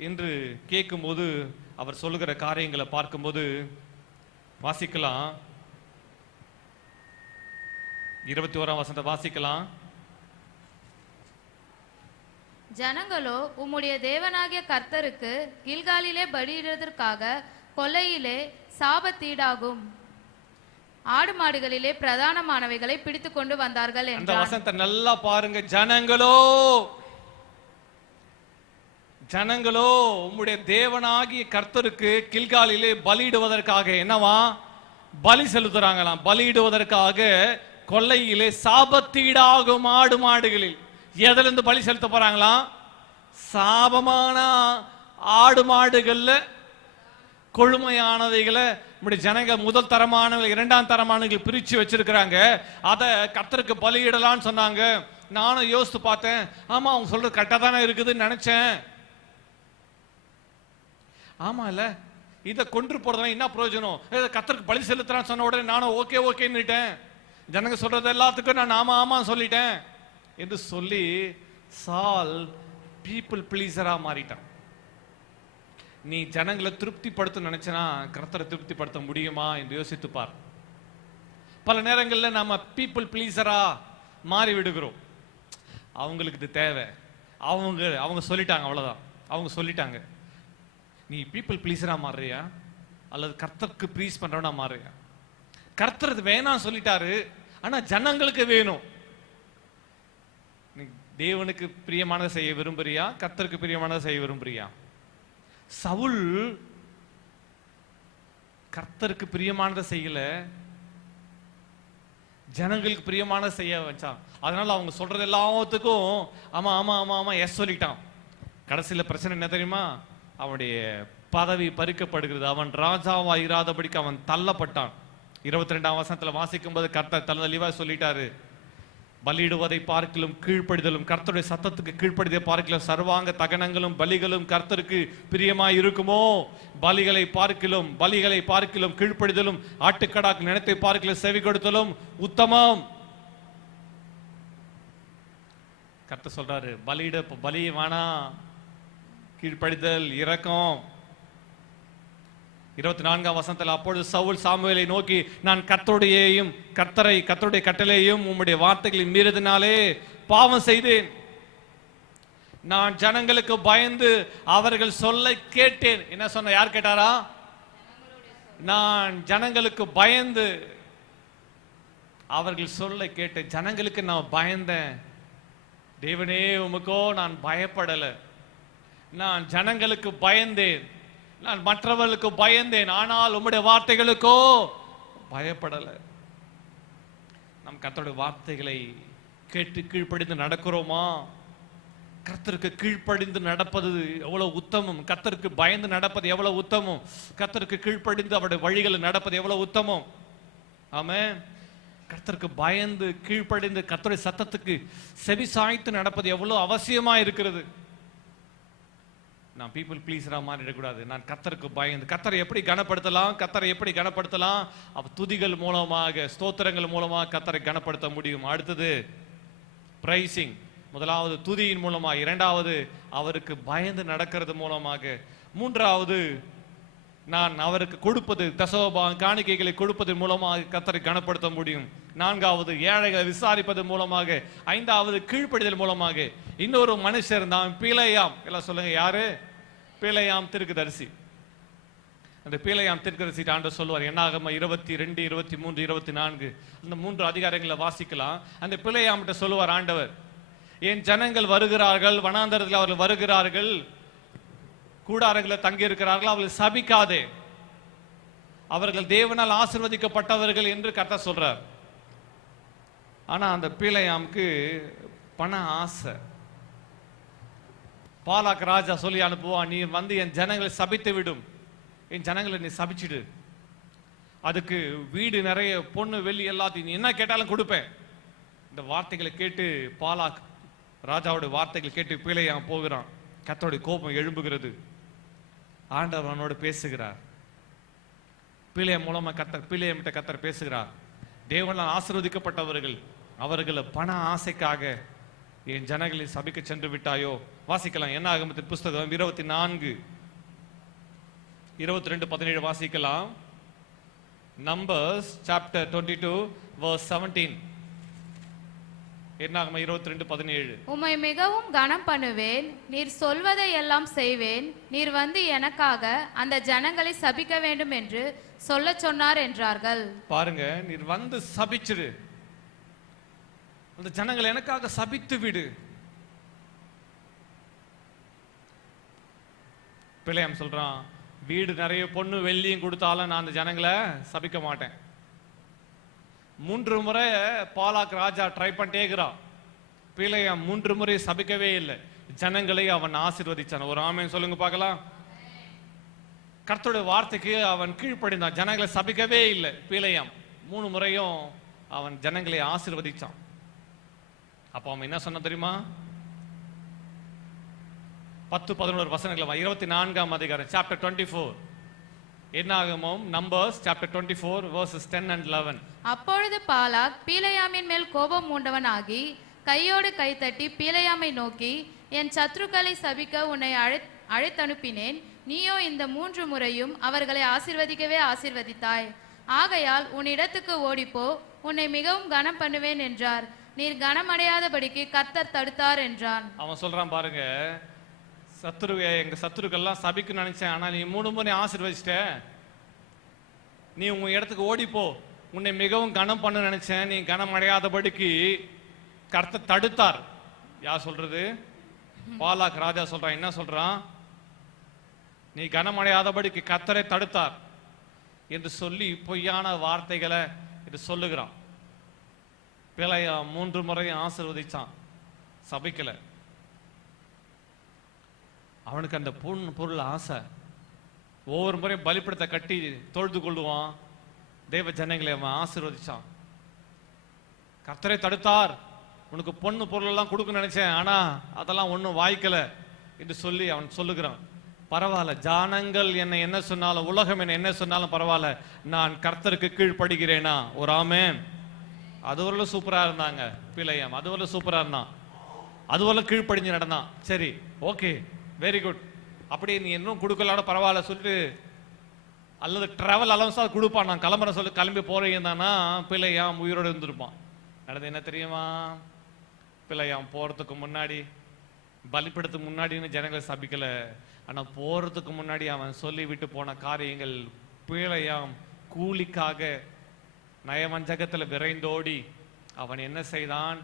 என்று கேட்கும்போது அவர் சொல்லுகிற காரியங்களை பார்க்கும்போது வாசிக்கலாம். 21ஆம் வசனத்தை வாசிக்கலாம். ஜனங்களோ உம்முடைய தேவனாகிய கர்த்தருக்கு கில்காலிலே பலியிடுவதற்காக கொல்லையிலே சாபத்தீடாகும் ஆடு மாடுகளிலே பிரதானமானவைகளை பிடித்து கொண்டு வந்தார்கள் அந்த வசனத்தை நல்லா பாருங்க. ஜனங்களோ உம்முடைய தேவனாகிய கர்த்தருக்கு கில்காலிலே பலியிடுவதற்காக என்னவா பலி செலுத்துறாங்களாம். பலியிடுவதற்காக கொல்லையிலே சாபத்தீடாகும் ஆடு மாடுகளில் எதுல இருந்து பலி செலுத்த போறாங்களாம்? சாபமான ஆடு மாடுகள்ல கொழுமையானவைகளை ஜனங்க முதல் தரமானவர்கள் 2ஆம் தரமானவர்கள் பிரிச்சு வச்சிருக்கிறாங்க. அத கர்த்தருக்கு பலியிடலான்னு சொன்னாங்க. நானும் யோசித்து பார்த்தேன், ஆமா அவங்க சொல்றது கரெக்டா தானே இருக்குதுன்னு நினைச்சேன். ஆமா இல்ல, இதை கொன்று போறதுனா என்ன பிரயோஜனம்? கர்த்தருக்கு பலி செலுத்துறான்னு சொன்ன உடனே நானும் ஓகேன்னுட்டேன். ஜனங்க சொல்றது எல்லாத்துக்கும் நான் ஆமா சொல்லிட்டேன் என்று சொல்லி சால் பீப்புள் பிளீசரா மாறிட்டான். நீ ஜனங்களை திருப்திப்படுத்த நினைச்சனா கர்த்தரை திருப்திப்படுத்த முடியுமா என்று யோசித்து பார். பல நேரங்களில் நம்ம பீப்புள் பிளீசரா மாறி விடுகிறோம். அவங்களுக்கு இது தேவை, அவங்க சொல்லிட்டாங்க, அவ்வளவுதான், அவங்க சொல்லிட்டாங்க. நீ பீப்புள் பிளீசரா மாறுறியா அல்லது கர்த்தருக்கு ப்ளீஸ் பண்றவனா மாறுறியா? கர்த்தர் இது வேணாம் சொல்லிட்டாரு, ஆனா ஜனங்களுக்கு வேணும். நீ தேவனுக்கு பிரியமானதை செய்ய விரும்புறியா, கர்த்தருக்கு பிரியமானதை செய்ய விரும்புறியா? சவுல் கர்த்தருக்கு பிரியமானதை செய்யல, ஜனங்களுக்கு பிரியமானதை செய்ய வச்சான். அதனால அவங்க சொல்றது எல்லாத்துக்கும் ஆமா ஆமா ஆமா ஆமா எஸ் சொல்லிட்டான். கடைசியில பிரச்சனை என்ன தெரியுமா? அவனுடைய பதவி பறிக்கப்படுகிறது. அவன் ராஜாவா இராதபடிக்கு அவன் தள்ளப்பட்டான். 22ஆம் வசனத்துல வாசிக்கும் போது கர்த்தர் தெளிவா சொல்லிட்டாரு, பலியிடுவதை பார்க்கிலும் கீழ்ப்படிதலும், கர்த்தருடைய சத்தத்துக்கு கீழ்ப்படிதை பார்க்கிலும் சர்வாங்க தகனங்களும் பலிகளும் கர்த்தருக்கு பிரியமாய் இருக்குமோ? பலிகளை பார்க்கிலும் கீழ்ப்படிதலும், ஆட்டுக்கடாக்கு நினைத்தை பார்க்கிலும் செவி கொடுத்தலும் உத்தமம். கர்த்தர் சொல்றாரு, பலி வேணாம், கீழ்ப்படிதல், இரக்கம். 24ஆம் வசனத்தில் அப்பொழுது சவுல் சாமுவேலை நோக்கி, நான் கர்த்தருடைய கட்டளையையும் உம்முடைய வார்த்தைகளின் மீறினாலே பாவம் செய்தேன். நான் ஜனங்களுக்கு பயந்து அவர்கள் சொல்ல கேட்டேன். என்ன சொன்ன? யார் கேட்டாரா? நான் ஜனங்களுக்கு பயந்து அவர்கள் சொல்ல கேட்டேன். ஜனங்களுக்கு நான் பயந்தேன். தேவனே உமக்கோ நான் பயப்படல. நான் ஜனங்களுக்கு பயந்தேன், நான் மற்றவர்களுக்கு பயந்தேன், ஆனால் உம்முடைய வார்த்தைகளுக்கோ பயப்படல. நம் கர்த்தருடைய வார்த்தைகளை கேட்டு கீழ்ப்படிந்து நடக்கிறோமா? கர்த்தருக்கு கீழ்ப்படிந்து நடப்பது எவ்வளவு உத்தமம், கர்த்தருக்கு பயந்து நடப்பது எவ்வளவு உத்தமம், கர்த்தருக்கு கீழ்ப்படிந்து அவருடைய வழிகளில் நடப்பது எவ்வளவு உத்தமம். ஆமென். கர்த்தருக்கு பயந்து கீழ்ப்படிந்து கர்த்தருடைய சத்தத்துக்கு செவி சாய்த்து நடப்பது எவ்வளவு அவசியமா இருக்கிறது. நான் பீப்புள் பிளீஸரா மாறிடக்கூடாது. நான் கர்த்தருக்கு பயந்து கர்த்தரை எப்படி கனப்படுத்தலாம்? அவ துதிகள் மூலமாக, ஸ்தோத்திரங்கள் மூலமாக கர்த்தரை கனப்படுத்த முடியும். அடுத்தது பிரைசிங். முதலாவது துதியின் மூலமாக, இரண்டாவது அவருக்கு பயந்து நடக்கிறது மூலமாக, மூன்றாவது நான் அவருக்கு கொடுப்பது காணிக்கைகளை கொடுப்பது மூலமாக கர்த்தரை கனப்படுத்த முடியும். நான்காவது ஏழைகளை விசாரிப்பது மூலமாக, ஐந்தாவது கீழ்ப்படிதல் மூலமாக. இன்னொரு மனுஷர் தான் பிலேயாம். எல்லாம் சொல்லுங்க, யாரு? பிலேயாம் தீர்க்கதரிசி. அந்த பிலேயாம் தீர்க்கதரிசி ஆண்டவர் சொல்லுவார். என்னாகம 22, 23, 24 அந்த 3 அதிகாரங்களை வாசிக்கலாம். அந்த பிலேயாம் கிட்ட சொல்லுவார் ஆண்டவர், என் ஜனங்கள் வருகிறார்கள், வனாந்தரத்தில் அவர்கள் வருகிறார்கள், கூடாரங்களை தங்கி இருக்கிறார்கள், அவர்கள் சபிக்காதே, அவர்கள் தேவனால் ஆசீர்வதிக்கப்பட்டவர்கள் என்று கர்த்தர் சொல்றார். ஆனா அந்த பிலேயாமுக்கு பண ஆசை. பாலாக் ராஜா சொல்லி அனுப்புவான், நீ வந்து என் ஜனங்களை சபித்து விடும், என் ஜனங்களை நீ சபிச்சிடு, அதுக்கு வீடு நிறைய பொண்ணு வெள்ளி எல்லாத்தையும் நீ என்ன கேட்டாலும் கொடுப்பேன். இந்த வார்த்தைகளை கேட்டு பாலாக் ராஜாவுடைய வார்த்தைகளை கேட்டு பிலேயாம் போகிறான். கர்த்தருடைய கோபம் எழும்புகிறது. ஆண்டவர் அவனோடு பேசுகிறார். பிலேயாம் மூலமா பிலேயாம்கிட்ட கர்த்தர் பேசுகிறார். தேவனால் ஆசீர்வதிக்கப்பட்டவர்கள் அவர்களை பண ஆசைக்காக என் ஜனங்களை சபிக்க சென்று விட்டாயோ? வாசிக்கலாம். என்னாகமத்தின் புஸ்தகம் 24, 22, 17 வாசிக்கலாம். Numbers chapter 22 verse 17. என்னாகமம் 22, 17. உம்மை மிகவும் கனம் பண்ணுவேன், நீர் சொல்வதை எல்லாம் செய்வேன், நீர் வந்து எனக்காக அந்த ஜனங்களை சபிக்க வேண்டும் என்று சொல்ல சொன்னார் என்றார்கள். பாருங்க, நீர் வந்து சபிச்சிடு, அந்த ஜனங்களை எனக்காக சபித்து விடு. பிலேயாம் சொல்றான், வீடு நிறைய பொண்ணு வெள்ளியும் கொடுத்தாலும் நான் அந்த ஜனங்களை சபிக்க மாட்டேன். 3 முறை பாலாக் ராஜா ட்ரை பண்ணிட்டேகிறான். பிலேயாம் 3 முறை சபிக்கவே இல்லை. ஜனங்களை அவன் ஆசீர்வதிச்சான். ஒரு ஆமென் சொல்லுங்க பார்க்கலாம். கர்த்தருடைய வார்த்தைக்கு அவன் கீழ்ப்படிந்தான். ஜனங்களை சபிக்கவே இல்லை. பிலேயாம் 3 முறையும் அவன் ஜனங்களை ஆசீர்வதிச்சான். அப்ப அவன் என்ன சொன்ன தெரியுமா? 10, 11 வசனங்கள். 24ஆம் அதிகாரம் சாப்டர் 24. என்னாகமம் நம்பர்ஸ் சாப்டர் 24 verses 10 and 11. அப்பொழுது பாலாக் பிலேயாமின் மேல் கோபம் மூண்டவனாகி கையோடு கை தட்டி பிலேயாமை நோக்கி, என் சத்துருக்களை சபிக்க உன்னை அழைத்தனுப்பினேன். நீயோ இந்த 3 முறையும் அவர்களை ஆசீர்வதிக்கவே ஆசீர்வதித்தாய். ஆகையால் உன் இடத்துக்கு ஓடிப்போ, உன்னை மிகவும் கனம் பண்ணுவேன் என்றார். நீர் கனமடையாதபடிக்கு கர்த்தர் தடுத்தார் என்றான். அவன் சொல்றான் பாருங்க, எங்க சத்துருக்கெல்லாம் சபிக்கு நினைச்சேன், ஆனா நீ 3 முறை ஆசீர்வதிச்சிட்ட. நீ உங்க இடத்துக்கு ஓடிப்போ, உன்னை மிகவும் கனம் பண்ண நினைச்சேன், நீ கனம் அடையாதபடிக்கு கர்த்தர் தடுத்தார். யார் சொல்றது? பாலாக் ராஜா சொல்றான். என்ன சொல்றான்? நீ கனமடையாதபடிக்கு கர்த்தரை தடுத்தார் என்று சொல்லி பொய்யான வார்த்தைகளை இது சொல்லுகிறான். பிழையா 3 முறையும் ஆசீர்வதிச்சான், சபிக்கல. அவனுக்கு அந்த பொருள் ஆசை. ஒவ்வொரு முறையும் பலிபீடத்தை கட்டி தொழுது கொள்ளுவான். தேவ ஜனங்களை அவன் ஆசீர்வதிச்சான். கர்த்தரை தடுத்தார். உனக்கு பொருள் எல்லாம் கொடுக்க நினைச்சேன், ஆனா அதெல்லாம் ஒன்றும் வாய்க்கல என்று சொல்லி அவன் சொல்லுகிறான். பரவாயில்ல, ஜனங்கள் என்னை என்ன சொன்னாலும், உலகம் என்ன சொன்னாலும் பரவாயில்ல, நான் கர்த்தருக்கு கீழ்ப்படுகிறேனா? ஒரு ஆமென். அதுவரை சூப்பரா இருந்தாங்க பிள்ளையம், அதுவரை சூப்பரா இருந்தான், அதுவரை கீழ்ப்படிஞ்சு நடந்தான். சரி, ஓகே, வெரி குட். அப்படி நீ இன்னும் கொடுக்கலாட பரவாயில்ல சொல்லிட்டு, அல்லது டிராவல் அலவன்ஸா கொடுப்பான். நான் கிளம்புற சொல்லி கிளம்பி போறீங்கன்னா பிள்ளையாம் உயிரோடு இருந்திருப்பான். நடந்து என்ன தெரியுமா? பிள்ளையாம் போறதுக்கு முன்னாடி, பலிபீடத்துக்கு முன்னாடின்னு ஜனங்களை சபிக்கல, ஆனா போறதுக்கு முன்னாடி அவன் சொல்லி விட்டு போன காரியங்கள். பிள்ளையாம் கூலிக்காக நயவஞ்சகத்துல விரைந்தோடி அவன் என்ன செய்தான்?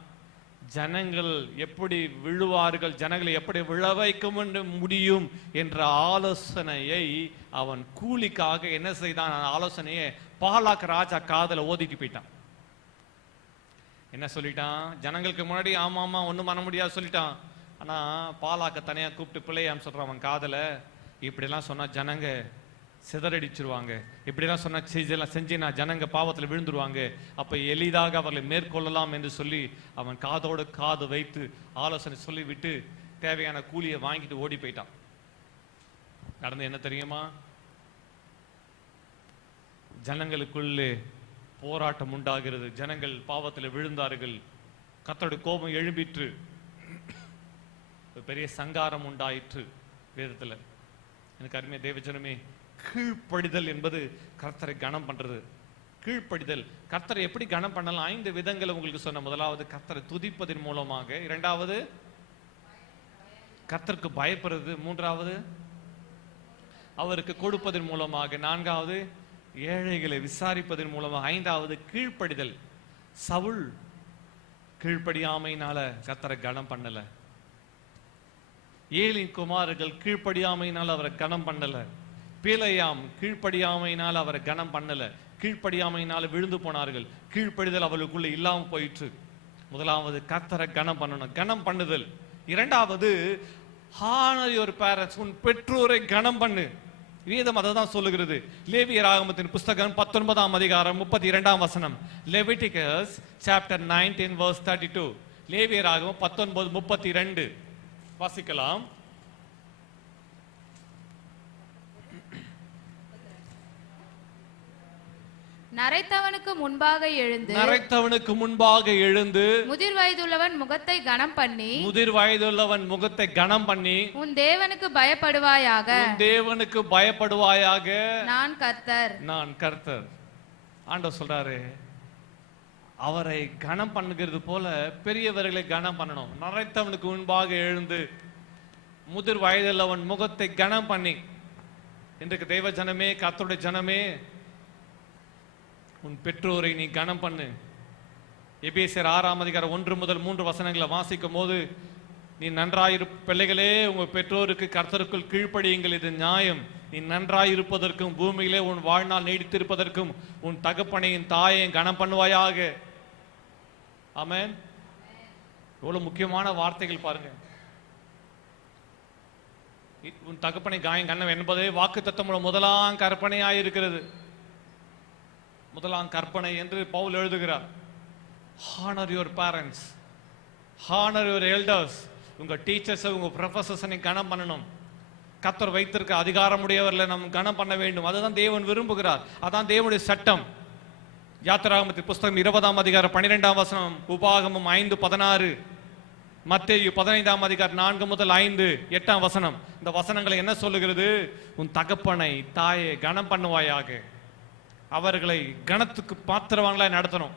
ஜனங்கள் எப்படி விழுவார்கள், ஜனங்களை எப்படி விழ வைக்க முடியும் என்ற ஆலோசனையை அவன் கூலிக்காக என்ன செய்தான்? ஆலோசனையை பாலாக் ராஜா காதல ஓதிட்டு போயிட்டான். என்ன சொல்லிட்டான்? ஜனங்களுக்கு முன்னாடி ஆமா ஆமா ஒண்ணும் பண்ண முடியாது சொல்லிட்டான். ஆனா பாலாக்க தனியா கூப்பிட்டு பிள்ளையாம் சொல்றான் அவன் காதல, இப்படிலாம் சொன்னா ஜனங்க சிதறடிச்சிருவாங்க, இப்படிலாம் சொன்னா செஞ்சினா ஜனங்க பாவத்துல விழுந்துருவாங்க, அப்ப எளிதாக அவர்களை மேற்கொள்ளலாம் என்று சொல்லி அவன் காதோடு காது வைத்து ஆலோசனை சொல்லி விட்டு தேவையான கூலியை வாங்கிட்டு ஓடி போயிட்டான். நடந்து என்ன தெரியுமா? ஜனங்களுக்குள்ளே போராட்டம் உண்டாகிறது. ஜனங்கள் பாவத்தில் விழுந்தார்கள். கர்த்தருடைய கோபம் எழும்பிற்று. பெரிய சங்காரம் உண்டாயிற்று வேதத்துல. எனக்கு அருமையா தேவஜனமே, கீழ்ப்படிதல் என்பது கர்த்தரை கனம் பண்றது. கீழ்ப்படிதல், கர்த்தரை எப்படி கனம் பண்ணலாம்? 5 விதங்களை உங்களுக்கு சொன்ன. முதலாவது கர்த்தரை துதிப்பதன் மூலமாக, இரண்டாவது கர்த்தருக்கு பயப்படுறது, மூன்றாவது அவருக்கு கொடுப்பதன் மூலமாக, நான்காவது ஏழைகளை விசாரிப்பதன் மூலமாக, ஐந்தாவது கீழ்ப்படிதல். சவுல் கீழ்ப்படியாமையினால கர்த்தரை கனம் பண்ணல. ஏலின் குமாரர்கள் கீழ்ப்படியாமையினால் அவரை கனம் பண்ணல. பிலேயாம் கீழ்ப்படியாமையினால் அவரை கனம் பண்ணல. கீழ்ப்படியாமையினால் விழுந்து போனார்கள். கீழ்ப்படிதல் அவளுக்குள்ள இல்லாம போயிற்று. முதலாவது கர்த்தரை கனம் பண்ணணும், கனம் பண்ணுதல். இரண்டாவது honor your parents, உன் பெற்றோரை கனம் பண்ணு. வேதம் அதை தான் சொல்லுகிறது. லேவியர் ஆகமத்தின் புஸ்தகம் 19ஆம் அதிகாரம் 32ஆம் வசனம். Leviticus chapter 19 verse 32. லேவியர் ஆகமம் 19:32 வாசிக்கலாம். நரைத்தவனுக்கு முன்பாக எழுந்து முதிர் வயதுள்ளவன் முகத்தை கனம் பண்ணி உன் தேவனுக்கு பயப்படுவாயாக. நான் கர்த்தர். ஆண்டவர் சொல்றாரு, அவரை கனம் பண்ணுகிறது போல பெரியவர்களை கனம் பண்ணணும். நரைத்தவனுக்கு முன்பாக எழுந்து முதிர் வயதுள்ளவன் முகத்தை கனம் பண்ணி. இன்றைக்கு தெய்வ ஜனமே, கர்த்தருடைய ஜனமே, உன் பெற்றோரை நீ கனம் பண்ணு. எபேசியர் 6ஆம் அதிகாரம் 1 முதல் 3 வசனங்களை வாசிக்கும் போது, நீ பிள்ளைகளே உங்க பெற்றோருக்கு கர்த்தருக்குள் கீழ்ப்படியுங்கள், இது நியாயம். நீ நன்றாயிருப்பதற்கும் பூமியிலே உன் வாழ்நாள் நீடித்திருப்பதற்கும் உன் தகப்பனையும் தாயையும் கனம் பண்ணுவாயாக. ஆமென். எவ்வளவு முக்கியமான வார்த்தைகள் பாருங்க. உன் தகப்பனை காயம் கண்ணம் என்பதே வாக்குத்தத்தம் முதலாம் கற்பனையாயிருக்கிறது. முதலாம் கற்பனை என்று பவுல் எழுதுகிறார். Honor your parents, honor your elders. உங்க டீச்சர்ஸ், உங்க ப்ரொஃபசர்ஸ் நீ கனம் பண்ணணும். கர்த்தர் வைத்திருக்க அதிகாரமுடையவர்களை நாம் கனம் பண்ண வேண்டும். அதுதான் தேவன் விரும்புகிறார். அதான் தேவனுடைய சட்டம். யாத்திராகமத்தின் புஸ்தகம் 20ஆம் அதிகாரம் 12ஆம் வசனம், உபாகமம் 5:16. மத்தேயு 15ஆம் அதிகாரம் 4 முதல் 5, 8ஆம் வசனம். இந்த வசனங்களை என்ன சொல்லுகிறது? உன் தகப்பனை தாயை கனம் பண்ணுவாயாக. அவர்களை கனத்துக்கு பாத்திரவாங்களா நடத்தணும்.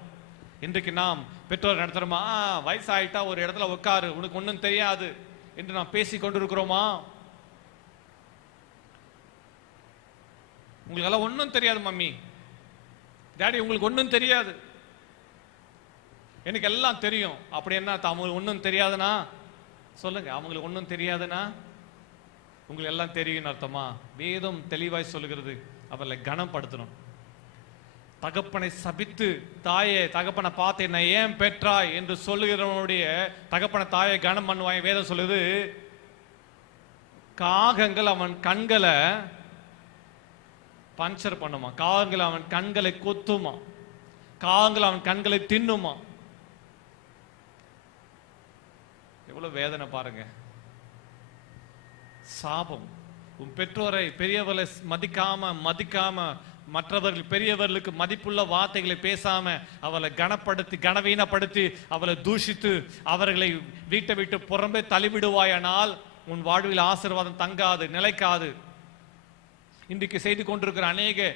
இன்றைக்கு நாம் பெற்றோர் நடத்துறோமா? வயசாயிட்டா ஒரு இடத்துல உட்காரு, உனக்கு ஒன்றும் தெரியாது என்று நாம் பேசி கொண்டிருக்கிறோமா? உங்களுக்கு எல்லாம் ஒன்றும் தெரியாது மம்மி, டாடி உங்களுக்கு ஒன்றும் தெரியாது, எனக்கு எல்லாம் தெரியும். அப்படி என்ன அவங்களுக்கு ஒன்றும் தெரியாதுன்னா சொல்லுங்க. அவங்களுக்கு ஒன்றும் தெரியாதுன்னா உங்களுக்கு எல்லாம் தெரியும் அர்த்தமா? வேதம் தெளிவாய் சொல்லுகிறது, அவர்களை கனப்படுத்தணும். தகப்பனை சபித்து தாயை தகப்பனை பார்த்து என்னை ஏன் பெற்றாய் என்று சொல்லுகிறவனுடைய தகப்பனை தாயை கனம் பண்ணுவாய். வேதம் சொல்லுது, காகங்கள் அவன் கண்களை பஞ்சர் பண்ணுமா, காகங்கள் அவன் கண்களை கொத்துமா, காகங்கள் அவன் கண்களை தின்னுமா. எவ்வளவு வேதனை பாருங்க. சாபம். உன் பெற்றோரை பெரியவர்களை மதிக்காம மற்றவர்கள் பெரியவர்களுக்கு மதிப்புள்ள வார்த்தைகளை பேசாம அவளை கனப்படுத்தி கனவீனப்படுத்தி அவளை தூஷித்து அவர்களை வீட்டை விட்டு புறம்பே தள்ளிவிடுவாயானால் உன் வாழ்வில் ஆசீர்வாதம் தங்காது, நிலைக்காது. இன்றைக்கு செய்து கொண்டிருக்கிற அநேக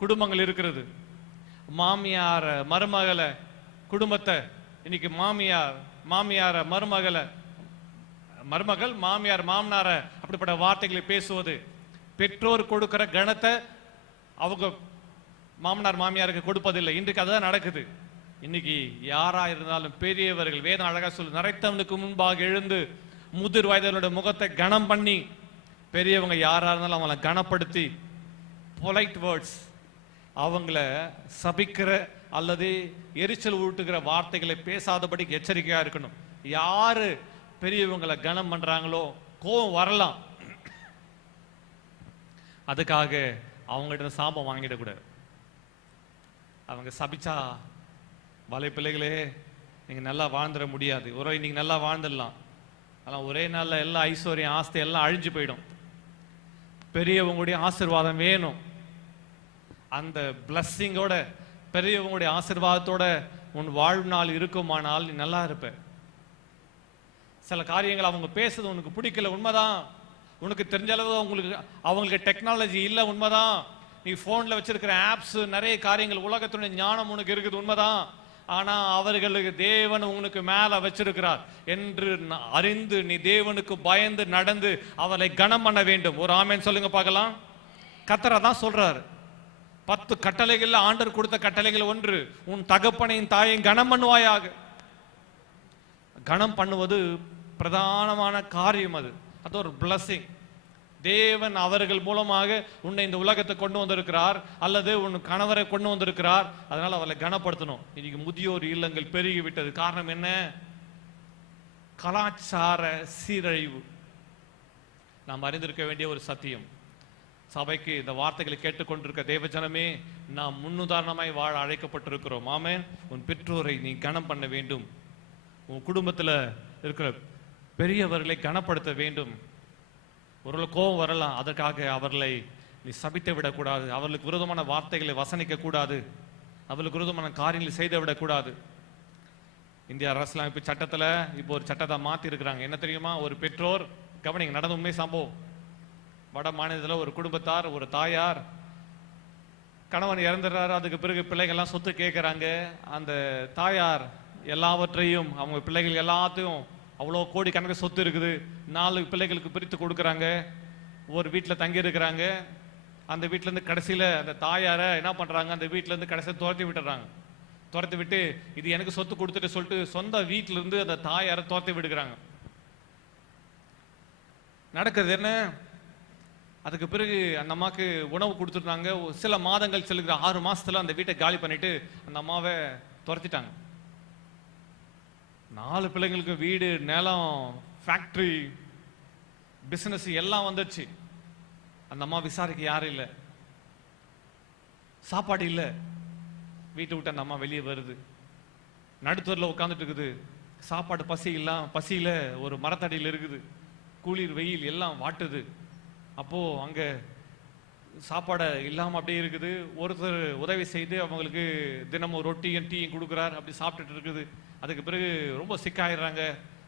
குடும்பங்கள் இருக்கிறது. மாமியார மருமகளை குடும்பத்தை இன்னைக்கு மாமியார மருமகள் மாமியார் மாமனார அப்படிப்பட்ட வார்த்தைகளை பேசுவது, பெற்றோர் கொடுக்கிற கணத்தை அவங்க மாமனார் மாமியாருக்கு கொடுப்பதில்லை. இன்றைக்கு அதுதான் நடக்குது. இன்னைக்கு யாரா இருந்தாலும் பெரியவர்கள், வேதம் அழகா சொல்லு, நரைத்தவனுக்கு முன்பாக எழுந்து முதிர் வயதனுடைய முகத்தை கனம் பண்ணி, பெரியவங்க யாரா இருந்தாலும் அவங்களை கனப்படுத்தி பொலைட் வேர்ட்ஸ் அவங்கள சபிக்கிற அல்லது எரிச்சல் ஊட்டுகிற வார்த்தைகளை பேசாதபடிக்கு எச்சரிக்கையா இருக்கணும். யாரு பெரியவங்களை கனம் பண்றாங்களோ கோபம் வரலாம், அதுக்காக அவங்ககிட்ட சாபம் வாங்கிடக்கூடாது. அவங்க சபிச்சா வலை பிள்ளைகளே நீங்க நல்லா வாழ்ந்துட முடியாது. இன்னைக்கு நல்லா வாழ்ந்துடலாம், ஆனால் ஒரே நாள்ல எல்லா ஐஸ்வர்யம் ஆஸ்தி எல்லாம் அழிஞ்சு போயிடும். பெரியவங்களுடைய ஆசீர்வாதம் வேணும். அந்த பிளஸ்ஸிங்கோட பெரியவங்களுடைய ஆசீர்வாதத்தோட உன் வாழ்நாள் இருக்குமானால் நீ நல்லா இருப்ப. சில காரியங்கள் அவங்க பேசுறது உனக்கு பிடிக்கல, உண்மைதான். உனக்கு தெரிஞ்ச அளவு அவங்களுக்கு டெக்னாலஜி இல்லை, உண்மைதான். நீ போன்ல வச்சிருக்கிற ஆப்ஸ் நிறைய காரியங்கள் உலகத்துடைய ஞானம் உனக்கு இருக்குது, உண்மைதான். ஆனா அவர்களுக்கு தேவன் உனக்கு மேல வச்சிருக்கிறார் என்று அறிந்து நீ தேவனுக்கு பயந்து நடந்து அவரை கனம் பண்ண வேண்டும். ஒரு ஆமென் சொல்லுங்க பார்க்கலாம். கர்த்தர் தான் சொல்றாரு. 10 கட்டளைகள் ஆண்டவர் கொடுத்த கட்டளைகள் ஒன்று, உன் தகப்பனையும் தாயையும் கனம் பண்ணுவாயாக. கனம் பண்ணுவது பிரதானமான காரியம். அது ஒரு பிளஸிங். தேவன் அவர்கள் மூலமாக உன்னை இந்த உலகத்தை கொண்டு வந்திருக்கிறார், அல்லது உன் கணவரை கொண்டு வந்திருக்கிறார். அதனால அவளை கனப்படுத்தணும். இன்னைக்கு முதியோர் இல்லங்கள் பெருகி விட்டது. காரணம் என்ன? கலாச்சார சீரழிவு. நாம் அறிந்திருக்க வேண்டிய ஒரு சத்தியம். சபைக்கு இந்த வார்த்தைகளை கேட்டுக்கொண்டிருக்க தேவஜனமே, நாம் முன்னுதாரணமாய் வாழ அழைக்கப்பட்டிருக்கிறோம். ஆமென். உன் பெற்றோரை நீ கனம் பண்ண வேண்டும். உன் குடும்பத்தில் இருக்கிற பெரியவர்களை கனப்படுத்த வேண்டும். ஒரு கோபம் வரலாம், அதற்காக அவர்களை நீ சபித்து விடக்கூடாது. அவர்களுக்கு விரோதமான வார்த்தைகளை வசனிக்க கூடாது. அவர்களுக்கு விரோதமான காரியங்களை செய்து விடக்கூடாது. இந்திய அரசியலமைப்பு சட்டத்தில் இப்போ ஒரு சட்டத்தை மாற்றி இருக்கிறாங்க. என்ன தெரியுமா? ஒரு பெற்றோர், கவனிங்க, நடந்த உண்மை சம்பவம். வட மாநிலத்தில் ஒரு குடும்பத்தார், ஒரு தாயார், கணவன் இறந்துடுறாரு. அதுக்கு பிறகு பிள்ளைகள்லாம் சொத்து கேட்குறாங்க. அந்த தாயார் எல்லாவற்றையும் அவங்க பிள்ளைகள் எல்லாத்தையும், அவ்வளோ கோடி கணக்கு சொத்து இருக்குது, 4 பிள்ளைகளுக்கு பிரித்து கொடுக்குறாங்க. ஒரு வீட்டில் தங்கி இருக்கிறாங்க. அந்த வீட்டிலேருந்து கடைசியில் அந்த தாயாரை என்ன பண்ணுறாங்க, அந்த வீட்டிலேருந்து கடைசியில் துரத்தி விட்டுறாங்க. துரத்தி விட்டு இது எனக்கு சொத்து கொடுத்துட்டு சொல்லிட்டு சொந்த வீட்டிலேருந்து அந்த தாயாரை துரத்தி விடுக்கிறாங்க. நடக்குது என்ன? அதுக்கு பிறகு அந்த அம்மாவுக்கு உணவு கொடுத்துருந்தாங்க. சில மாதங்கள் செல்கிற 6 மாசத்துல அந்த வீட்டை காலி பண்ணிட்டு அந்த அம்மாவை துரத்திட்டாங்க. 4 பிள்ளைங்களுக்கு வீடு, நிலம், ஃபேக்டரி, பிசினஸ் எல்லாம் வந்துச்சு. அந்த அம்மா விசாரிக்க யாரும் இல்லை, சாப்பாடு இல்லை. வீட்டை விட்டு அந்த அம்மா வெளியே வருது, நடுத்தூரில் உட்காந்துட்டு இருக்குது. சாப்பாடு பசியில ஒரு மரத்தடியில் இருக்குது. குளிர் வெயில் எல்லாம் வாட்டுது. அப்போ அங்க சாப்பாடு இல்லாம அப்படியே இருக்குது. ஒருத்தர் உதவி செய்து அவங்களுக்கு தினமும் ரொட்டியும் டீயும் கொடுக்குறார். அப்படி சாப்பிட்டுட்டு இருக்குது. அதுக்கு பிறகு ரொம்ப சிக்காயிடுறாங்க.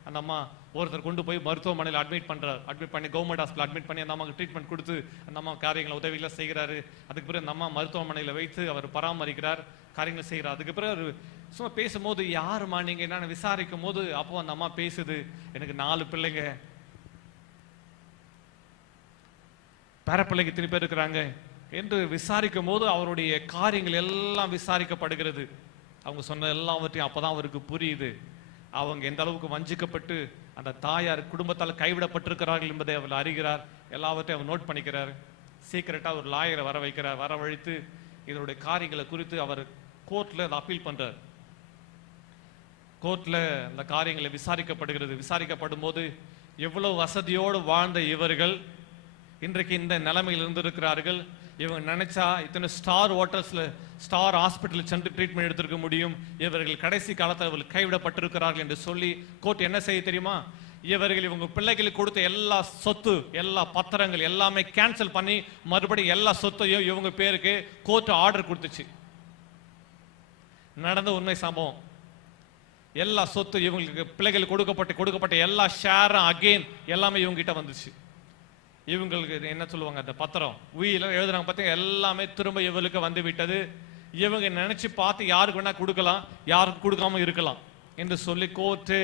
அந்த அம்மா ஒருத்தர் கொண்டு போய் மருத்துவமனையில் அட்மிட் பண்ணி கவர்மெண்ட் ஹாஸ்பிட்டல் அட்மிட் பண்ணி அந்த அம்மாவுக்கு ட்ரீட்மெண்ட் கொடுத்து அந்த அம்மா காரியங்களை உதவிகளை செய்கிறாரு. அதுக்கு பிறகு அந்த அம்மா மருத்துவமனையில் வைத்து அவர் பராமரிக்கிறார், காரியங்களை செய்கிறார். அதுக்கு பிறகு அவர் சும்மா பேசும்போது, யாருமா நீங்க என்னன்னு விசாரிக்கும் போது அப்போ அந்த அம்மா பேசுது, எனக்கு 4 பிள்ளைங்க, பேரப்பிள்ளைங்க 3 பேர் இருக்கிறாங்க என்று விசாரிக்கும் போது அவருடைய காரியங்கள் எல்லாம் விசாரிக்கப்படுகிறது. அவங்க சொன்ன எல்லாவற்றையும் அப்பதான் அவருக்கு புரியுது, அவங்க எந்த அளவுக்கு வஞ்சிக்கப்பட்டு அந்த தாயார் குடும்பத்தால் கைவிடப்பட்டிருக்கிறார்கள் என்பதை அவர் அறிகிறார். எல்லாவற்றையும் அவர் நோட் பண்ணிக்கிறார். சீக்கிரட்டா ஒரு லாயரை வரவழைத்து இதனுடைய காரியங்களை குறித்து அவர் கோர்ட்ல அப்பீல் பண்றார். கோர்ட்ல அந்த காரியங்களை விசாரிக்கப்படுகிறது. விசாரிக்கப்படும் போது எவ்வளவு வசதியோடு வாழ்ந்த இவர்கள் இன்றைக்கு இந்த நிலைமையில் இருந்திருக்கிறார்கள். இவங்க நினைச்சா இத்தனை ஸ்டார் ஹோட்டல்ஸ்ல ஸ்டார் ஹாஸ்பிட்டல் சென்று ட்ரீட்மெண்ட் எடுத்திருக்க முடியும். இவர்கள் கடைசி காலத்தில் அவர்கள் கைவிடப்பட்டிருக்கிறார்கள் என்று சொல்லி கோர்ட் என்ன செய்ய தெரியுமா, இவங்க பிள்ளைகளுக்கு கொடுத்த எல்லா சொத்து, எல்லா பத்திரங்கள் எல்லாமே கேன்சல் பண்ணி மறுபடியும் எல்லா சொத்தையும் இவங்க பேருக்கு கோர்ட் ஆர்டர் கொடுத்துச்சு. நடந்த உண்மை சம்பவம். எல்லா சொத்து இவங்களுக்கு பிள்ளைகளுக்கு கொடுக்கப்பட்ட எல்லா ஷேரும் அகெயின் எல்லாமே இவங்க கிட்ட வந்துச்சு. இவங்களுக்கு என்ன சொல்லுவாங்க, அந்த பத்திரம் உயில எழுதுறாங்க பார்த்தீங்க, எல்லாமே திரும்ப இவங்களுக்கு வந்து விட்டது. இவங்க நினைச்சு பார்த்து யாருக்கு வேணா கொடுக்கலாம், யாருக்கு கொடுக்காம இருக்கலாம் என்று சொல்லி கோர்ட்டு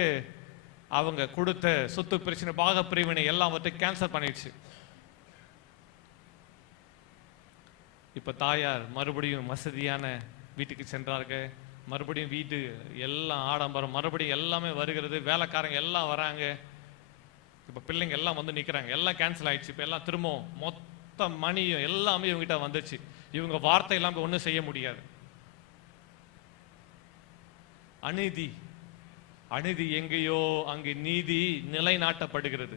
அவங்க கொடுத்த சொத்து பிரச்சனை பாக பிரிவினை எல்லாவற்றையும் கேன்சல் பண்ணிடுச்சு. இப்ப தாயார் மறுபடியும் வசதியான வீட்டுக்கு சென்றார்கள். மறுபடியும் வீட்டு எல்லாம் ஆடம்பரம், மறுபடியும் எல்லாமே வருகிறது, வேலைக்காரங்க எல்லாம் வராங்க. இப்ப பிள்ளைங்க எல்லாம் வந்து நிக்கிறாங்க, எல்லாம் கேன்சல் ஆயிடுச்சு. இப்ப எல்லாம் திரும்ப மொத்த மணியும் எல்லாமே இவங்ககிட்ட வந்துச்சு. இவங்க வார்த்தை இல்லாம ஒண்ணும் செய்ய முடியாது. அநீதி எங்கேயோ அங்கே நீதி நிலைநாட்டப்படுகிறது.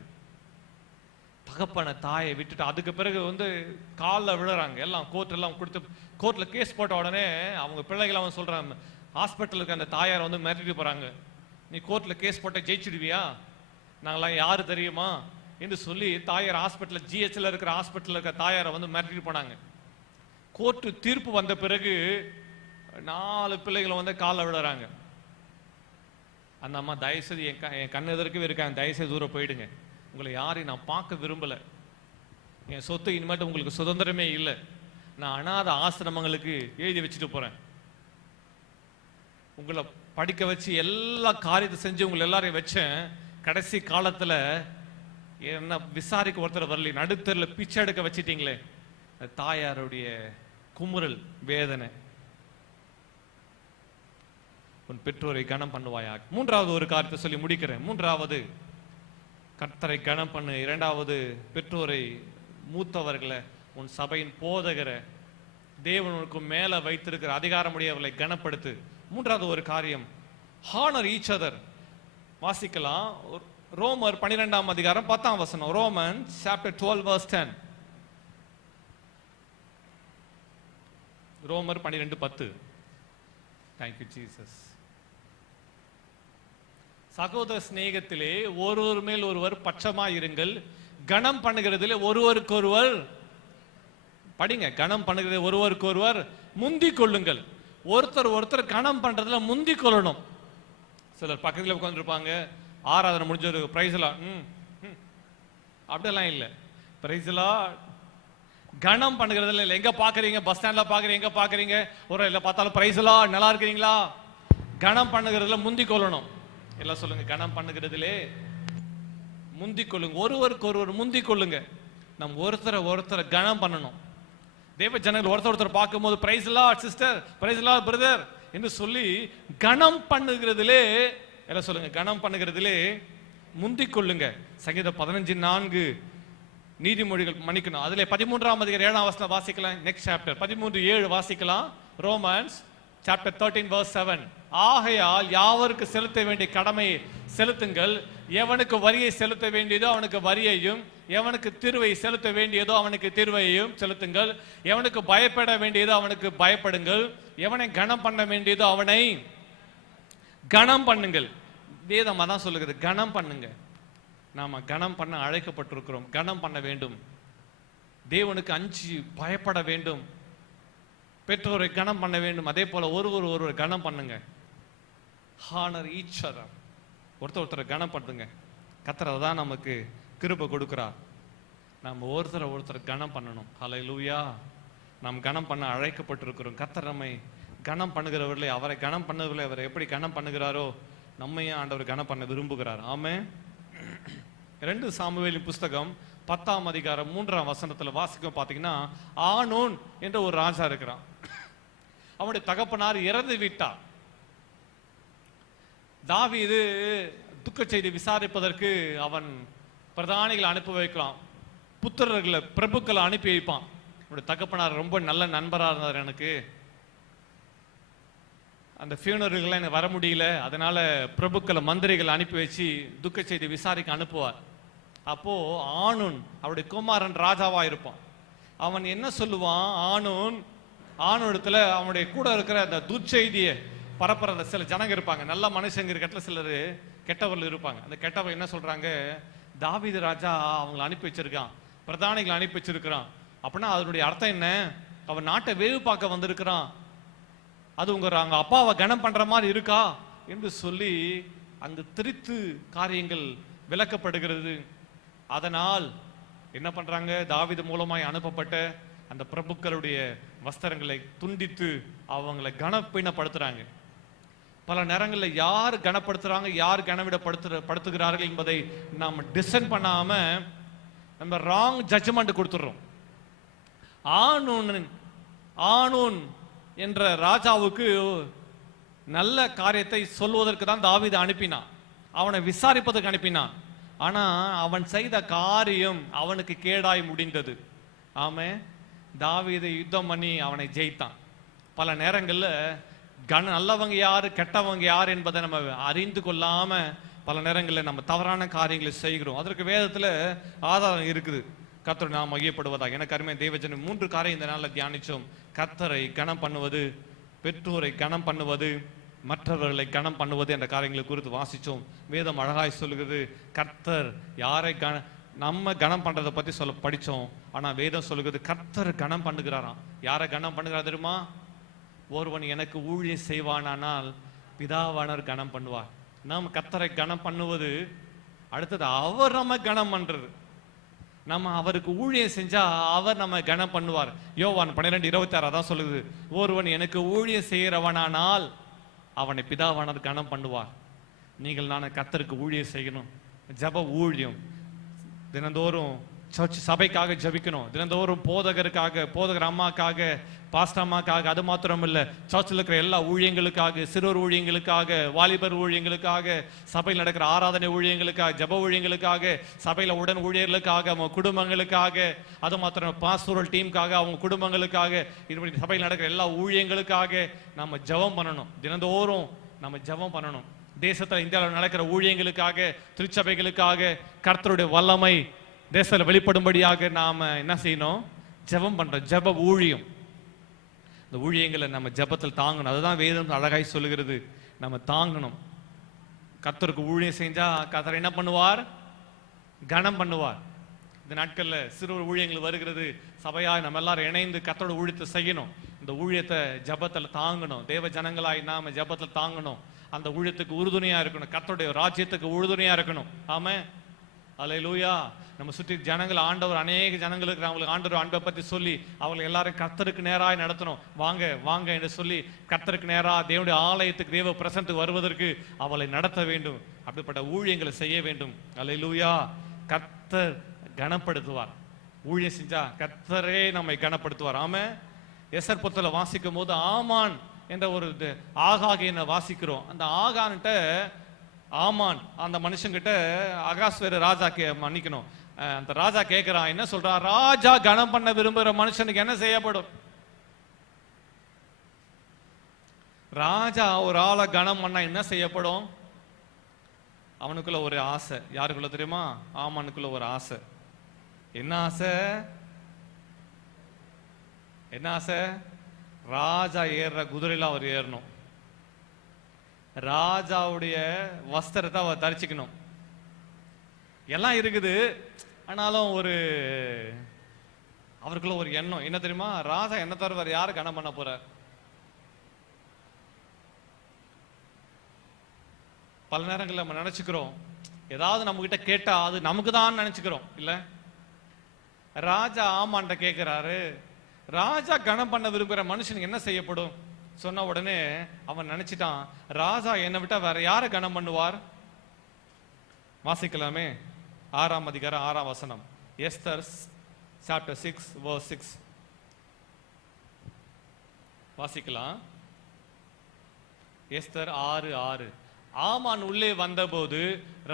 தகப்பன தாயை விட்டுட்டு அதுக்கு பிறகு வந்து காலில் விழுறாங்க. எல்லாம் கோர்ட் எல்லாம் கொடுத்து கோர்ட்ல கேஸ் போட்ட உடனே அவங்க பிள்ளைகள் அவன் சொல்றாங்க, ஹாஸ்பிட்டலுக்கு அந்த தாயார் வந்து மிரட்டிட்டு போறாங்க, நீ கோர்ட்ல கேஸ் போட்ட ஜெயிச்சிடுவியா, நாங்களாம் யாரு தெரியுமா என்று சொல்லி தாயார் ஹாஸ்பிட்டல் ஜிஹெச்ல இருக்கிற ஹாஸ்பிட்டல் இருக்கிற தாயாரை வந்து மிரட்டிட்டு போனாங்க. கோர்ட்டு தீர்ப்பு வந்த பிறகு 4 பிள்ளைகளை வந்து காலில் விழுறாங்க. அந்த அம்மா, தயவுசெய்து என் கண் எதிர்க்கவே இருக்காங்க, தயவுசெய்து தூரம் போயிடுங்க, உங்களை யாரையும் நான் பார்க்க விரும்பல, என் சொத்து இனிமேட்டு உங்களுக்கு சுதந்திரமே இல்லை, நான் அனாத ஆசிரமங்களுக்கு எழுதி வச்சுட்டு போறேன், உங்களை படிக்க வச்சு எல்லா காரியத்தை செஞ்சு உங்களை எல்லாரையும் வச்சேன், கடைசி காலத்துல என்ன விசாரிக்க ஒருத்தர் வரல, நடுத்தரில் பிச்சை எடுக்க வச்சிட்டீங்களே. தாயாருடைய குமுறல், வேதனை. உன் பெற்றோரை கனம் பண்ணுவாயா. 3வது ஒரு காரியத்தை சொல்லி முடிக்கிறேன். 3வது கர்த்தரை கனம் பண்ணு. 2வது பெற்றோரை, மூத்தவர்களை, உன் சபையின் போதகரை, தேவனுக்கு மேல வைத்திருக்கிற அதிகாரமுடையவர்களை கனப்படுத்து. 3வது ஒரு காரியம், ஹானர் ஈச் அதர். வாசிக்கலாம், ரோமர் 12ஆம் அதிகாரம் 10ஆம் வசனம். Romans chapter 12 verse 10. ரோமர் 12:10. Thank you Jesus. சகோதர சிநேகத்திலே ஒருவர் மேல் ஒருவர் பட்சமாய் இருங்கள், கனம் பண்ணுகிறதிலே ஒருவருக்கொருவர், படிங்க, கனம் பண்ணுகிறது ஒருவருக்கொருவர் முந்திக் கொள்ளுங்கள். ஒருத்தர் கனம் பண்றதுல முந்திக் கொள்ளணும். சிலர் பக்கத்தில் உட்காந்துருப்பாங்க, ஆராதனை முடிஞ்சது பிரைஸ்லா அப்படியெல்லாம் இல்லை. பிரைஸ்லா கனம் பண்ணுகிறதுல இல்லை. எங்க பாக்குறீங்க, பஸ் ஸ்டாண்ட்ல பாக்குறீங்க, எங்க பாக்குறீங்க, ஒரு இல்ல பார்த்தாலும் பிரைஸ்லா நல்லா இருக்கிறீங்களா, கனம் பண்ணுகிறதுல முந்திக் கொள்ளணும். எல்லாம் சொல்லுங்க, கனம் பண்ணுகிறதுலே முந்திக் கொள்ளுங்க, ஒருவருக்கு ஒருவர் முந்திக் கொள்ளுங்க. நம்ம ஒருத்தரை கனம் பண்ணணும். தேவ ஜனங்கள் ஒருத்தர் பார்க்கும்போது praise lord sister, praise lord brother என்று சொல்லி கனம் பண்ணுகிறதிலே, எல்லாம் சொல்லுங்க, கனம் பண்ணுகிறதிலே முந்திக் கொள்ளுங்க. சங்கீதம் 15:4 நீதிமொழிகள் மன்னிக்கணும், அதுல 13ஆம் அதிகாரம் 7ஆம் வசனம் வாசிக்கலாம். நெக்ஸ்ட் சாப்டர் 13:7 வாசிக்கலாம். Romans chapter 13 verse 7. ஆகையால் யாவருக்கு செலுத்த வேண்டிய கடமையை செலுத்துங்கள், எவனுக்கு வரியை செலுத்த வேண்டியதோ அவனுக்கு வரியையும், எவனுக்கு தீர்வை செலுத்த வேண்டியதோ அவனுக்கு தீர்வையும் செலுத்துங்கள், எவனுக்கு பயப்பட வேண்டியதோ அவனுக்கு பயப்படுங்கள், எவனை கனம் பண்ண வேண்டியதோ அவனை கனம் பண்ணுங்கள். வேதம் அதான் சொல்லுகிறது, கனம் பண்ணுங்க. நாம கனம் பண்ண அழைக்கப்பட்டிருக்கிறோம், கனம் பண்ண வேண்டும், தேவனுக்கு அஞ்சி பயப்பட வேண்டும், பெற்றோரை கனம் பண்ண வேண்டும். அதே போல ஒருவர் கனம் பண்ணுங்க. Honour each other. ஒருத்தரை கனம் பண்ணுங்க. கர்த்தர் தான் நமக்கு கிருபை கொடுக்கிறார். நம்ம ஒருத்தர் கனம் பண்ணணும். ஹல்லேலூயா. நாம் கனம் பண்ண அழைக்கப்பட்டிருக்கிறோம். கர்த்தர் நம்மை கனம் பண்ணுகிறவர்களே, அவரை கனம் பண்ணுகிறவர்களே அவரை எப்படி கனம் பண்ணுகிறாரோ நம்மையும் ஆண்டவர் கனம் பண்ண விரும்புகிறார். ஆமென். 2 சாமுவேலின் புஸ்தகம் 10ஆம் அதிகாரம் 3ஆம் வசனத்துல வாசிக்கும் பார்த்தீங்கன்னா, ஆனூன் என்ற ஒரு ராஜா இருக்கிறான். அவனுடைய தகப்பனார் இறந்து விட்டார். தாவீது துக்க செய்தி விசாரிப்பதற்கு அவன் பிரதானிகளை அனுப்பி வைக்கலாம், புத்திரர்களை பிரபுக்களை அனுப்பி வைப்பான். அவனுடைய தகப்பனார் ரொம்ப நல்ல நண்பராக இருந்தார். எனக்கு அந்த ஃபியூனர்கள்லாம் எனக்கு வர முடியல, அதனால பிரபுக்களை மந்திரிகளை அனுப்பி வச்சு துக்க செய்தி விசாரிக்க அனுப்புவார். அப்போ ஆனூன் அவருடைய குமாரன் ராஜாவா இருப்பான். அவன் என்ன சொல்லுவான், ஆணூடத்துல அவனுடைய கூட இருக்கிற அந்த துச்செய்தியை பரப்புற அந்த சில ஜனங்க இருப்பாங்க, நல்ல மனுஷங்க இருக்க சிலர் கெட்டவர்கள் இருப்பாங்க. அந்த கெட்டவர்கள் என்ன சொல்றாங்க, தாவீது ராஜா அவங்களை அனுப்பி வச்சிருக்கான், பிரதானிகளை அனுப்பி வச்சிருக்கிறான். அப்படின்னா அதனுடைய அர்த்தம் என்ன, அவன் நாட்டை வேவு பார்க்க வந்திருக்கிறான், அது உங்க அப்பாவை கனம் பண்ற மாதிரி இருக்கா என்று சொல்லி அங்கு திரித்து காரியங்கள் விளக்கப்படுகிறது. அதனால் என்ன பண்றாங்க, தாவீது மூலமாய் அனுப்பப்பட்ட அந்த பிரபுக்களுடைய வஸ்திரங்களை துண்டித்து அவங்களை கனப்பீனப்படுத்துறாங்க. பல நேரங்களில் யார் கனப்படுத்துறாங்க, யார் கனவிடப்படுத்துகிறார்கள் என்பதை நாம் டிசைன் பண்ணாம நம்ம ராங் ஜட்ஜ்மெண்ட் கொடுத்துடுறோம். ஆனூன் என்ற ராஜாவுக்கு நல்ல காரியத்தை சொல்வதற்கு தான் தாவீது அனுப்பினான், அவனை விசாரிப்பதற்கு அனுப்பினான். ஆனா அவன் செய்த காரியம் அவனுக்கு கேடாய் முடிந்தது. ஆமென். தாவீது யுத்தம் பண்ணி அவனை ஜெயித்தான். பல நேரங்கள்ல நல்லவங்க யாரு கெட்டவங்க யாரு என்பதை நம்ம அறிந்து கொள்ளாம பல நேரங்களில் நம்ம தவறான காரியங்களை செய்கிறோம். அதற்கு வேதத்துல ஆதாரம் இருக்குது. கர்த்தர் நாம் மையப்படுவதாக. எனக்கு அருமை தேவஜனம் 3 காரியம் இந்த நாளில் தியானிச்சோம். கர்த்தரை கனம் பண்ணுவது, பெற்றோரை கனம் பண்ணுவது, மற்றவர்களை கனம் பண்ணுவது என்ற காரியங்களை குறித்து வாசிச்சோம். வேதம் அழகாய் சொல்லுகிறது, கர்த்தர் யாரை நம்ம கனம் பண்றதை பத்தி படிச்சோம். ஆனா வேதம் சொல்லுகிறது கர்த்தர் கனம் பண்ணுகிறாராம். யாரை கனம் பண்ணுகிறார் தெரியுமா, ஒருவன் எனக்கு ஊழியம் செய்வானானால் பிதாவானவர் கனம் பண்ணுவார். நாம் கர்த்தரை கனம் பண்ணுவது, அடுத்தது அவர் நம்ம கனம் பண்றது. நம்ம அவருக்கு ஊழியம் செஞ்சா அவர் நம்ம கனம் பண்ணுவார். யோவான் 12:26 அதான் சொல்லுது, ஒருவன் எனக்கு ஊழியம் செய்கிறவனானால் அவனை பிதாவானவர் கனம் பண்ணுவார். நீங்கள் நான் கர்த்தருக்கு ஊழியம் செய்யணும். ஜப ஊழியம், தினந்தோறும் சர்ச் சபைக்காக ஜபிக்கணும், தினந்தோறும் போதகர் அம்மாக்காக, பாஸ்டர் அம்மாக்காக, அது மாத்திரம் இல்லை, சர்ச்சில் இருக்கிற எல்லா ஊழியங்களுக்காக, சிறுவர் ஊழியங்களுக்காக, வாலிபர் ஊழியங்களுக்காக, சபையில் நடக்கிற ஆராதனை ஊழியங்களுக்காக, ஜப ஊழியங்களுக்காக, சபையில் உடன் ஊழியர்களுக்காக, அவங்க குடும்பங்களுக்காக, அது மாத்திரம் பாஸ்டோரல் டீமுக்காக, அவங்க குடும்பங்களுக்காக, இப்படி சபையில் நடக்கிற எல்லா ஊழியங்களுக்காக நம்ம ஜெபம் பண்ணணும். தினந்தோறும் நம்ம ஜெபம் பண்ணணும். தேசத்தில் இந்தியாவில் நடக்கிற ஊழியங்களுக்காக, திருச்சபைகளுக்காக, கர்த்தருடைய வல்லமை தேசத்தில் வெளிப்படும்படியாக நாம என்ன செய்யணும், ஜெபம் பண்றோம். ஜெப ஊழியம், இந்த ஊழியங்களை நம்ம ஜெபத்தில் தாங்கணும். அதுதான் வேதம் அழகாய் சொல்லுகிறது, நம்ம தாங்கணும். கர்த்தருக்கு ஊழியம் செஞ்சா கர்த்தர் என்ன பண்ணுவார், கனம் பண்ணுவார். இந்த நாட்கள்ல சிறுவர் ஊழியங்கள் வருகிறது. சபையாய் நம்ம எல்லாரும் இணைந்து கர்த்தரோட ஊழியத்தை செய்யணும். இந்த ஊழியத்தை ஜெபத்தில் தாங்கணும். தேவ ஜனங்களாய் நாம ஜெபத்தில் தாங்கணும். அந்த ஊழியத்துக்கு உறுதுணையா இருக்கணும். கர்த்தருடைய ராஜ்யத்துக்கு உறுதுணையா இருக்கணும். ஆமென். அல்லேலூயா. நம்ம சுற்றி ஜனங்கள், ஆண்டவர் அநேக ஜனங்களுக்கு அவங்களுக்கு ஆண்டவர் அன்பை பற்றி சொல்லி அவங்களை எல்லாரும் கர்த்தருக்கு நேராக நடத்தணும். வாங்க வாங்க என்று சொல்லி கர்த்தருக்கு நேராக தேவனுடைய ஆலயத்துக்கு, தேவ பிரசன்னுக்கு வருவதற்கு அவளை நடத்த வேண்டும். அப்படிப்பட்ட ஊழியங்களை செய்ய வேண்டும். அல்லேலூயா. கர்த்தர் கனப்படுத்துவார். ஊழியம் செஞ்சா கர்த்தரே நம்மை கனப்படுத்துவார். ஆமென். எஸ்தர் புத்தகத்துல வாசிக்கும் போது ஆமான் என்ற ஒரு ஆகாகியனை வாசிக்கிறோம். அந்த ஆகான்கிட்ட ஆமான் அந்த மனுஷங்கிட்ட அகாஸ்வேரு ராஜா மன்னிக்கணும், அந்த ராஜா கேட்கிறான், என்ன சொல்றான், ராஜா கனம் பண்ண விரும்புகிற மனுஷனுக்கு என்ன செய்யப்படும்? ராஜா ஒரு ஆளை கனம் பண்ணா என்ன செய்யப்படும்? அவனுக்குள்ள ஒரு ஆசை. யாருக்குள்ள தெரியுமா? ஆமானுக்குள்ள ஒரு ஆசை. என்ன ஆசை? என்ன ஆசை? ராஜா ஏறுற குதிரையில அவர் ஏறணும், ராஜாவுடைய வஸ்திரத்தை அவர் தரிச்சுக்கணும். எல்லாம் இருக்குது. ஆனாலும் அவருக்குள்ள ஒரு எண்ணம் என்ன தெரியுமா, ராஜா என்ன தருவார், யாரு கனம் பண்ண போறார்? பல நேரங்களில் நம்ம நினைச்சுக்கிறோம், ஏதாவது நம்ம கிட்ட கேட்டா அது நமக்கு தான் நினைச்சுக்கிறோம். இல்ல, ராஜா ஆமான்ட்ட கேட்கிறாரு, ராஜா கனம் பண்ண விரும்புகிற மனுஷனுக்கு என்ன செய்யப்படும் சொன்ன உடனே அவன் நினைச்சிட்டான், ராஜா என்னை விட்டா வேற யாரை கனம் பண்ணுவார்? வாசிக்கலாமே, 6ஆம் அதிகாரம் 6ஆம் வசனம். எஸ்தர் chapter 6 verse 6 வாசிக்கலாம். எஸ்தர் 6:6. ஆமான் உள்ளே வந்தபோது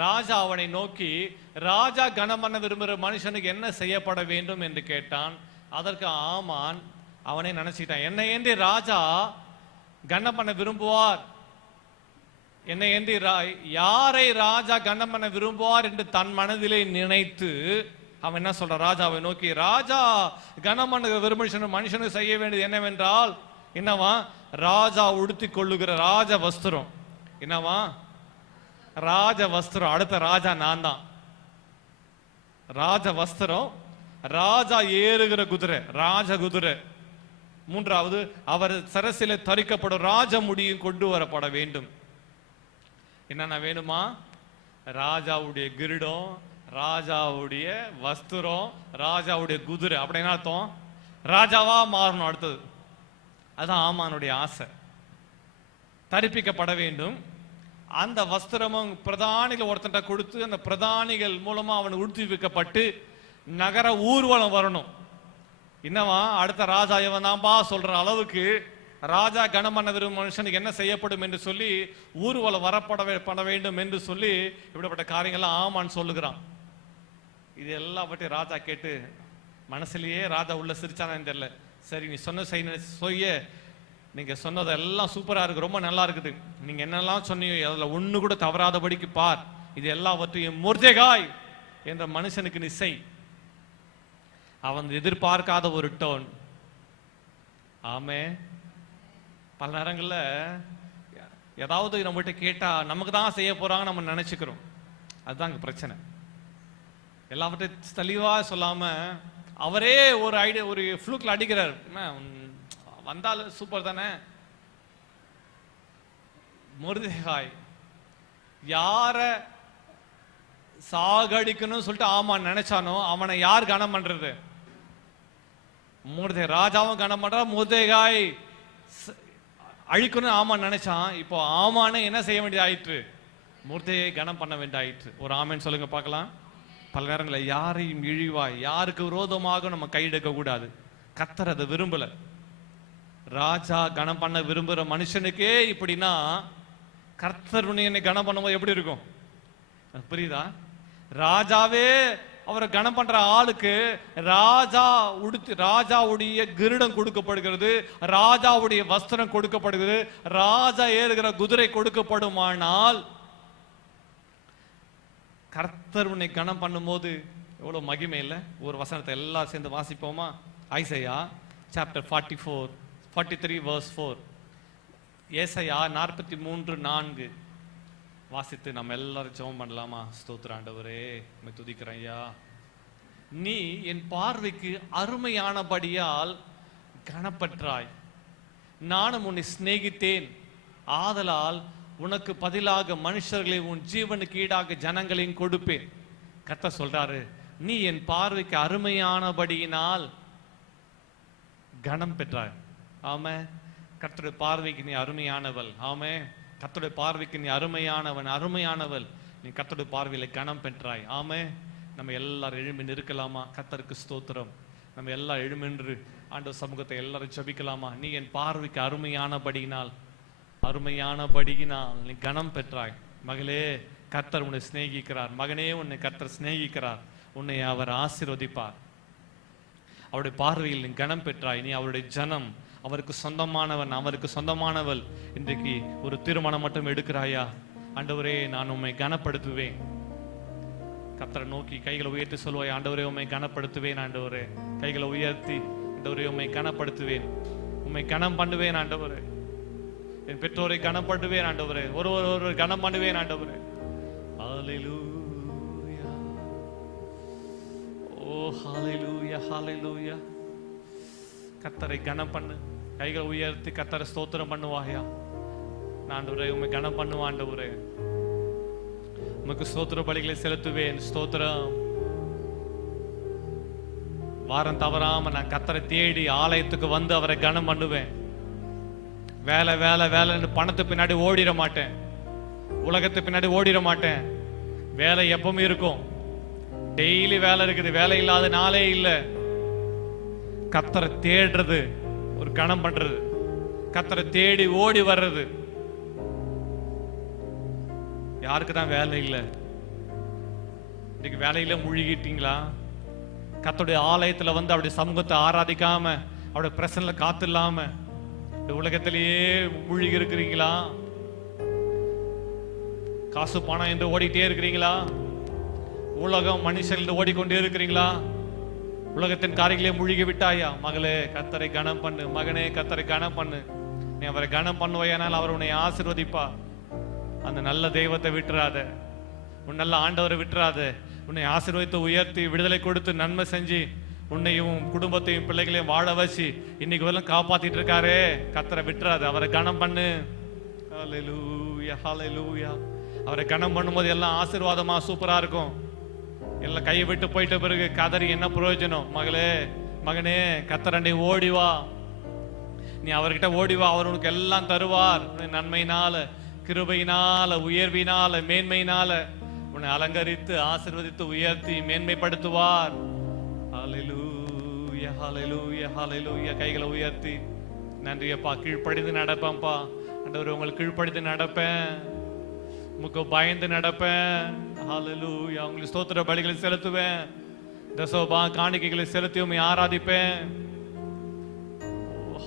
ராஜா அவனை நோக்கி, ராஜா கனம் பண்ண விரும்புகிற மனுஷனுக்கு என்ன செய்யப்பட வேண்டும் என்று கேட்டான். அதற்கு ஆமான் அவனை நினைச்சிட்டான், என்னை ஏந்தி ராஜா கனம் பண்ண விரும்புவார், என்னை ஏந்தி யாரை ராஜா கனம் பண்ண விரும்புவார் என்று தன் மனதிலே நினைத்து அவன் என்ன சொல்ற, ராஜாவை நோக்கி, ராஜா கனம் பண்ண விரும்புகிற மனுஷனுக்கு செய்ய வேண்டியது என்னவென்றால், என்னவா, ராஜா உடுத்தி கொள்ளுகிற ராஜ வஸ்திரம். என்னவா, ராஜ வஸ்திரம். அடுத்த ராஜா நான் தான். ராஜ வஸ்திரம், ராஜா ஏறுகிற குதிரை, ராஜ குதிரை. மூன்றாவது, அவர் சரசில தரிக்கப்படும் ராஜ முடியும் கொண்டு வரப்பட வேண்டும். என்னென்ன வேணுமா? ராஜாவுடைய கிரீடம், ராஜாவுடைய வஸ்திரம், ராஜாவுடைய குதிரை. அப்படின்னா அர்த்தம் ராஜாவா மாறணும். அடுத்தது அதான் ஆமானுடைய ஆசை, தரிப்பிக்கப்பட வேண்டும். அந்த வஸ்திரமும் பிரதானிகள் ஒருத்தன்ட்ட கொடுத்து அந்த பிரதானிகள் மூலமா அவன் உடுத்தி வைக்கப்பட்டு நகர ஊர்வலம் வரணும். என்னவா, அடுத்த ராஜா இவன் தான்பா சொல்ற அளவுக்கு ராஜா கனம் பண்ண விரும்பும் மனுஷனுக்கு என்ன செய்யப்படும் என்று சொல்லி ஊர்வலம் வரப்பட வேண்டும் என்று சொல்லி இப்படிப்பட்ட காரியங்கள்லாம் ஆமான்னு சொல்லுகிறான். இது எல்லாவற்றையும் ராஜா கேட்டு மனசுலயே ராஜா உள்ள சிரிச்சானு தெரியல. சரி, நீ சொன்ன செய்ய, நீங்க சொன்னதெல்லாம் சூப்பரா இருக்கு, ரொம்ப நல்லா இருக்குது, நீங்க என்னெல்லாம் சொன்னீங்க அதுல ஒண்ணு கூட தவறாதபடிக்கு பார், இது எல்லாவற்றையும் மொர்தெகாய் என்ற மனுஷனுக்கு நீ செய். அவன் எதிர்பார்க்காத ஒரு டோன். ஆமே, பல நேரங்கள்ல ஏதாவது நம்மகிட்ட கேட்டா நமக்கு தான் செய்ய போறாங்க நம்ம நினைச்சுக்கிறோம். அதுதான் பிரச்சனை. எல்லாவற்றையும் தெளிவா சொல்லாம அவரே ஒரு ஐடியா, ஒரு ஃப்ளூக்ல அடிக்கிறார். வந்தாலும் சூப்பர் தானே. மொர்தெகாய் யார சாகடிக்கணும்னு சொல்லிட்டு ஆமான் நினைச்சானோ அவனை யார் கனம் பண்றது? ராஜாவும் கனம் பண்றா. மொர்தெகாய் அழிக்கணும் ஆமான் நினைச்சான். இப்போ ஆமானே என்ன செய்ய வேண்டியது ஆயிற்று? மொர்தெகாய் கனம் பண்ண வேண்டிய ஆயிற்று. ஒரு ஆமேன் சொல்லுங்க பார்க்கலாம். பல நேரங்களில் யாரையும் இழிவாய், யாருக்கு விரோதமாக நம்ம கையெடுக்க கூடாது. கர்த்தர் அதை விரும்பல. ராஜா கனம் பண்ண விரும்புகிற மனுஷனுக்கே இப்படின்னா கர்த்தர் என்னை கனம் பண்ணும்போது எப்படி இருக்கும்? புரியுதா? ராஜாவே அவரை கனம் பண்ற ஆளுக்கு ராஜாவுடைய கிரீடம் கொடுக்கப்படுகிறது, ராஜாவுடைய வஸ்திரம் கொடுக்கப்படுகிறது, ராஜா ஏறுகிற குதிரை கொடுக்கப்படுமானால் கர்த்தர் உன்னை கனம் பண்ணும்போது எவ்வளவு மகிமை இல்லை? ஒரு வசனத்தை எல்லாம் சேர்ந்து வாசிப்போமா? Isaiah chapter 43 verse 4. ஏசாயா 43:4 வாசித்து நம்ம எல்லாரும் ஜெபம் பண்ணலாமா? ஸ்தோத்திர ஆண்டவரே, உம்மை துதிக்கிறேன் ஐயா. நீ என் பார்வைக்கு அருமையானபடியால் கனப்பற்றாய், நானும் உன்னை சிநேகித்தேன், ஆதலால் உனக்கு பதிலாக மனுஷர்களை உன் ஜீவனுக்கு ஈடாக ஜனங்களையும் கொடுப்பேன். கர்த்தர் சொல்றாரு, நீ என் பார்வைக்கு அருமையானபடியினால் கனம் பெற்றாய். ஆமே, கர்த்தருடைய பார்வைக்கு நீ அருமையானவள். ஆமே, கர்த்தருடைய பார்வைக்கு நீ அருமையானவள். நீ கர்த்தருடைய பார்வையில கனம் பெற்றாய். ஆமே, நம்ம எல்லாரும் எழும்பி நிற்கலாமா? கர்த்தருக்கு ஸ்தோத்திரம். நம்ம எல்லாம் எழுமென்று ஆண்டவர் சமூகத்தை எல்லாரும் ஜெபிக்கலாமா? நீ என் பார்வைக்கு அருமையானபடியினால் நீ கனம் பெற்றாய். மகளே, கர்த்தர் உன்னை சிநேகிக்கிறார். மகனே, உன்னை கர்த்தர் சிநேகிக்கிறார். உன்னை அவர் ஆசீர்வதிப்பார். அவருடைய பார்வையில் நீ கனம் பெற்றாய். நீ அவருடைய ஜனம், அவருக்கு சொந்தமானவன், அவருக்கு சொந்தமானவள். இன்றைக்கு ஒரு தீர்மானம் மட்டும் எடுக்கிறாயா? ஆண்டவரே, நான் உம்மை கனப்படுத்துவேன். கர்த்தரை நோக்கி கைகளை உயர்த்தி சொல்வாய், ஆண்டவரே உம்மை கனப்படுத்துவேன். ஆண்டவரே, கைகளை உயர்த்தி, ஆண்டவரே உம்மை கனப்படுத்துவேன், உம்மை கனம் பண்ணுவேன். ஆண்டவரே, என் பெற்றோரை கனம் பண்ணுவேன். ஆண்டவரே, ஒருவர் கனம் பண்ணுவேன். ஆண்டவரே, ஹல்லேலூயா, ஓ ஹல்லேலூயா, ஹல்லேலூயா. கர்த்தரை கனம் பண்ணு. கைகளை உயர்த்தி கர்த்தரை ஸ்தோத்திரம் பண்ணுவாயா? ஆண்டவரே, உம்மை கனம் பண்ணுவான். ஆண்டவரே, உமக்கு ஸ்தோத்திர பலிகளை செலுத்துவேன். ஸ்தோத்திரம். வாரம் தவறாம நான் கர்த்தரை தேடி ஆலயத்துக்கு வந்து அவரை கனம் பண்ணுவேன். வேலை வேலை வேலைன்னு பணத்து பின்னாடி ஓடிட மாட்டேன், உலகத்து பின்னாடி ஓடிட மாட்டேன். வேலை எப்பவுமே இருக்கும், டெய்லி வேலை இருக்குது, வேலை இல்லாத நாளே இல்லை. கர்த்தரை தேடுறது, ஒரு கணம் பண்றது, கர்த்தரை தேடி ஓடி வர்றது. யாருக்கு தான் வேலை இல்லை? இன்னைக்கு வேலையில முழுகிட்டீங்களா? கர்த்தருடைய ஆலயத்துல வந்து அவருடைய சமூகத்தை ஆராதிக்காம, அவருடைய பிரசன்ல காத்து இல்லாம இந்த உலகத்திலேயே முழுகி இருக்கிறீங்களா? காசு பணம் என்று ஓடிட்டே இருக்கிறீங்களா? உலகம் மனுஷன் ஓடிக்கொண்டே இருக்கிறீங்களா? உலகத்தின் காரியங்களே முழுகி விட்டாயா? மகளே, கர்த்தரை கனம் பண்ணு. மகனே, கர்த்தரை கனம் பண்ணு. நீ அவரை கனம் பண்ணுவையானால் அவர் உன்னை ஆசீர்வதிப்பா. அந்த நல்ல தெய்வத்தை விட்டுறாத, உன் நல்ல ஆண்டவரை விட்டுறாத. உன்னை ஆசீர்வதித்து உயர்த்தி விடுதலை கொடுத்து நன்மை செஞ்சு உன்னையும் குடும்பத்தையும் பிள்ளைகளையும் வாழ வச்சு இன்னைக்கு வரலாம் காப்பாத்திட்டு இருக்காரே, கர்த்தரை விட்டுறாத. அவரை கனம் பண்ணு. ஹல்லேலூயா, ஹல்லேலூயா. அவரை கனம் பண்ணும்போது எல்லாம் ஆசீர்வாதமா சூப்பரா இருக்கும். எல்லாம் கையை விட்டு போயிட்ட பிறகு கதறி என்ன பிரயோஜனம்? மகளே, மகனே, கர்த்தரண்டை ஓடி வா. நீ அவர்கிட்ட ஓடி வா, அவர் உனக்கு எல்லாம் தருவார். நன்மையினால, கிருபையினால, உயர்வினால, மேன்மையினால உன்னை அலங்கரித்து ஆசீர்வதித்து உயர்த்தி மேன்மைப்படுத்துவார். ஹல்லேலூயா, ஹல்லேலூயா, ஹல்லேலூயா. கைகளை உயர்த்தி நன்றியப்பா. கீழ்ப்படிந்து நடப்பேன்ப்பா ஆண்டவரே, உங்களுக்கு கீழ்ப்படிந்து நடப்பேன், உமக்கு பயந்து நடப்பேன். ஹல்லேலூயா. உங்களுக்கு ஸ்தோத்திர பலிகளை செலுத்துவேன், தசோபா காணிக்கைகளை செலுத்தி உம்மை ஆராதிப்பேன்.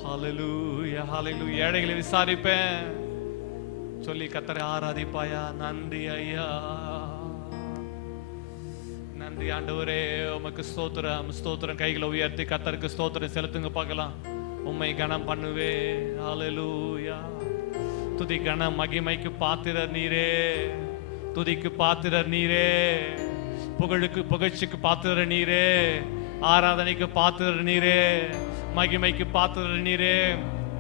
ஹல்லேலூயா, ஹல்லேலூயா. ஏழைகளை விசாரிப்பேன் சொல்லி கர்த்தரை ஆராதிப்பாயா? நன்றி ஐயா, நன்றி ஆண்டவரே, உமக்கு ஸ்தோத்திரம், ஸ்தோத்திரம். கைகளை உயர்த்தி கர்த்தருக்கு ஸ்தோத்திரம் செலுத்துங்க பார்க்கலாம். உம்மை கனம் பண்ணுவே. ஹல்லேலூயா. துதி கன மகிமைக்கு பாத்திரர் நீரே, துதிக்கு பாத்திரர் நீரே, புகழ்ச்சிக்கு பாத்திரர் நீரே, ஆராதனைக்கு பாத்திரர் நீரே, மகிமைக்கு பாத்திரர் நீரே,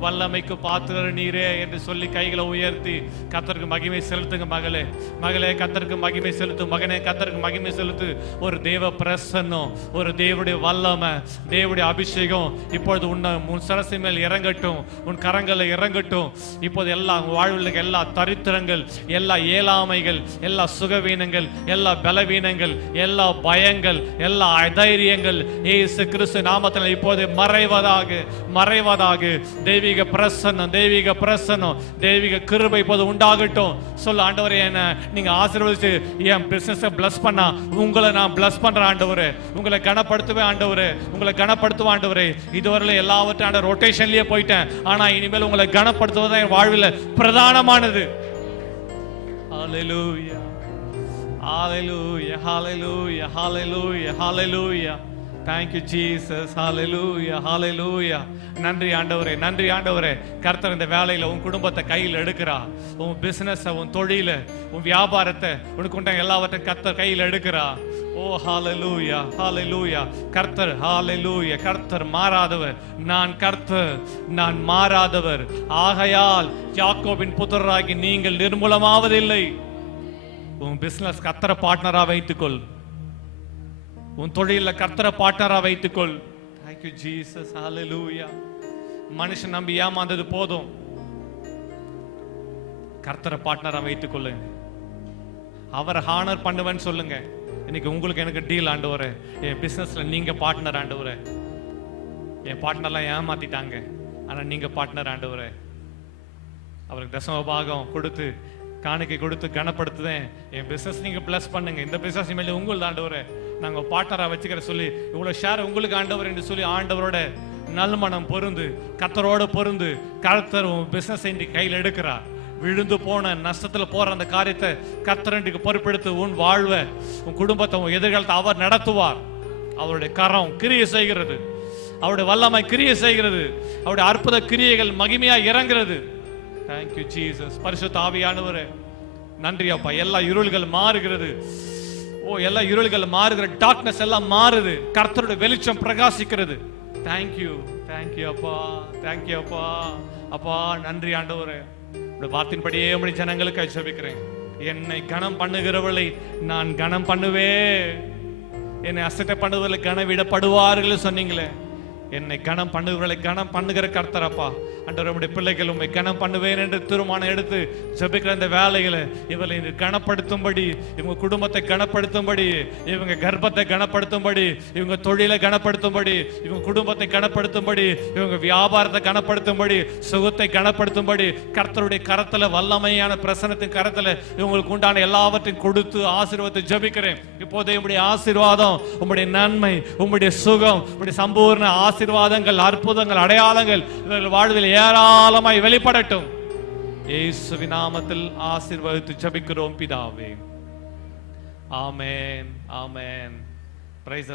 வல்லமைக்கு பாத்திரர் நீரே என்று சொல்லி கைகளை உயர்த்தி கர்த்தருக்கு மகிமை செலுத்துங்க. மகளே, மகளே, கர்த்தருக்கு மகிமை செலுத்து. மகனே, கர்த்தருக்கு மகிமை செலுத்து. ஒரு தேவ பிரசன்னம், ஒரு தேவனுடைய வல்லமை, தேவனுடைய அபிஷேகம் இப்பொழுது உன் சரசு மேல் இறங்கட்டும், உன் கரங்களை இறங்கட்டும். இப்போது எல்லா வாழ்வில் எல்லா தரித்திரங்கள், எல்லா இயலாமைகள், எல்லா சுகவீனங்கள், எல்லா பலவீனங்கள், எல்லா பயங்கள், எல்லா அதைரியங்கள் இயேசு கிறிஸ்து நாமத்தில் இப்போது மறைவதாக, மறைவதாக. தெய்வீக பிரசன்னம், தெய்வீக பிரசன்னம், தெய்வீக கிருபை இப்போது உண்டாகட்டும். சொல்ல, ஆண்டவரே, என்ன நீங்க ஆசீர்வதிச்சு என் பிசினஸை பிளஸ் பண்ணா உங்களை நான் பிளஸ் பண்றேன் ஆண்டவரே. உங்களை கனப்படுத்துவேன் ஆண்டவரே, உங்களை கனப்படுத்துவேன் ஆண்டவரே. இதுவரையில எல்லாவற்றையும் ஆண்ட ரொட்டேஷன்லயே போயிட்டேன், ஆனா இனிமேல் உங்களை கனப்படுத்துவது என் வாழ்வில் பிரதானமானது. ஹல்லேலூயா, ஹல்லேலூயா, ஹல்லேலூயா, ஹல்லேலூயா, ஹல்லேலூயா. Thank you Jesus. Hallelujah, hallelujah. நன்றி ஆண்டவரே, நன்றி ஆண்டவரே. கர்த்தர் இந்த வேலையில உன் குடும்பத்தை கையில் எடுக்கிறா. உன் பிசினஸ், உன் தொழில, உன் வியாபாரத்தை, உனக்கு உண்ட எல்லாவற்றையும் கர்த்தர் கையில் எடுக்கிறா. ஓ ஹalleluya, hallelujah. கர்த்தர், hallelujah. கர்த்தர் மாறாதவர். நான் கர்த்தர், நான் மாறாதவர். ஆகையால் யாக்கோபின் புத்திரராகி நீங்கள் நிர்மூலமாவதில்லை. உன் பிசினஸ் கர்த்தரை பார்ட்னரா வைத்துக்கொள். உன் தொழில கர்த்தரை பார்ட்னரா வைத்துக்கொள். Thank you Jesus. Hallelujah. மனுஷன் நம்பி ஏமாந்தது போதும், கர்த்தரை பார்ட்னரா வைத்துக்கொள்ளு. அவரை ஹானர் பண்ணுவேன்னு சொல்லுங்க. இன்னைக்கு உங்களுக்கு எனக்கு டீல் ஆண்டவரே, என் பிசினஸ்ல நீங்க பார்ட்னர் ஆண்டவரே. என் பார்ட்னர்லாம் ஏமாத்திட்டாங்க, ஆனா நீங்க பார்ட்னர் ஆண்டவரே. அவருக்கு தசம பாகம் கொடுத்து, காணிக்கை கொடுத்து கனப்படுத்துதேன். என் பிசினஸ் நீங்க பிளஸ் பண்ணுங்க. இந்த பிசினஸ் மேலே உங்கள் ஆண்டவரே நாங்க பார்ட்னரா வச்சுக்கிற சொல்லி இவ்வளவு ஷேர் உங்களுக்கு ஆண்டவர் என்று சொல்லி ஆண்டவரோட நல்மனம் பொருந்து, கர்த்தரோட பொருந்து, கர்த்தர் உன் பிசினஸ் இன்றைக்கு கையில் எடுக்கிறார். விழுந்து போன நஷ்டத்துல போற அந்த காரியத்தை கர்த்தர் இன்றைக்கு பொறுப்பெடுத்து உன் வாழ்வை, உன் குடும்பத்தை, உன் எதிர்காலத்தை அவர் நடத்துவார். அவருடைய கரம் கிரியை செய்கிறது, அவருடைய வல்லமை கிரியை செய்கிறது, அவருடைய அற்புத கிரியைகள் மகிமையா இறங்குறது. Thank you Jesus. பரிசுத்த ஆவியானவரே நன்றி அப்பா. எல்லா இருள்கள் மாறுகிறது. ஓ, எல்லா இருள்கள் மாறுகிற, டார்க்னஸ் எல்லாம் மாறுது. கர்த்தருடைய வெளிச்சம் பிரகாசிக்கிறது. Thank you, thank you அப்பா, thank you அப்பா. அப்பா நன்றி ஆண்டவரே. உடைய வார்த்தையின்படியே உம்முடைய ஜனங்களுக்கு ஜெபிக்கிறேன் என்னை கனம் பண்ணுகிறவளை நான் கனம் பண்ணுவேன், என்னை அசட்டை பண்ணுவதில்லை கனவிடப்படுவார்கள் சொன்னீங்களே. என்னை கனம் பண்ணுகிறவர்களை கனம் பண்ணுகிற கர்த்தரப்பா. அன்று நம்முடைய பிள்ளைகள் உண்மை கனம் பண்ணுவேன் என்று தீர்மானம் எடுத்து ஜெபிக்கிற இந்த வேலைகளை இவளை கனப்படுத்தும்படி, இவங்க குடும்பத்தை கனப்படுத்தும்படி, இவங்க கர்ப்பத்தை கனப்படுத்தும்படி, இவங்க தொழிலை கனப்படுத்தும்படி, இவங்க குடும்பத்தை கனப்படுத்தும்படி, இவங்க வியாபாரத்தை கனப்படுத்தும்படி, சுகத்தை கனப்படுத்தும்படி கர்த்தருடைய கரத்துல, வல்லமையான பிரசனத்தின் கரத்துல இவங்களுக்கு உண்டான எல்லாவற்றையும் கொடுத்து ஆசீர்வாதத்தை ஜெபிக்கிறேன். இப்போதே உங்களுடைய ஆசீர்வாதம், உங்களுடைய நன்மை, உங்களுடைய சுகம், உங்களுடைய சம்பூர்ண ஆசீர்வாதங்கள், அற்புதங்கள், அடையாளங்கள் இவர்கள் வாழ்வில் ஏராளமாய் வெளிப்படட்டும். இயேசுவின் நாமத்தில் ஆசீர்வதித்து ஜெபிக்கிறோம் பிதாவே. ஆமென், ஆமென். பிரைஸ்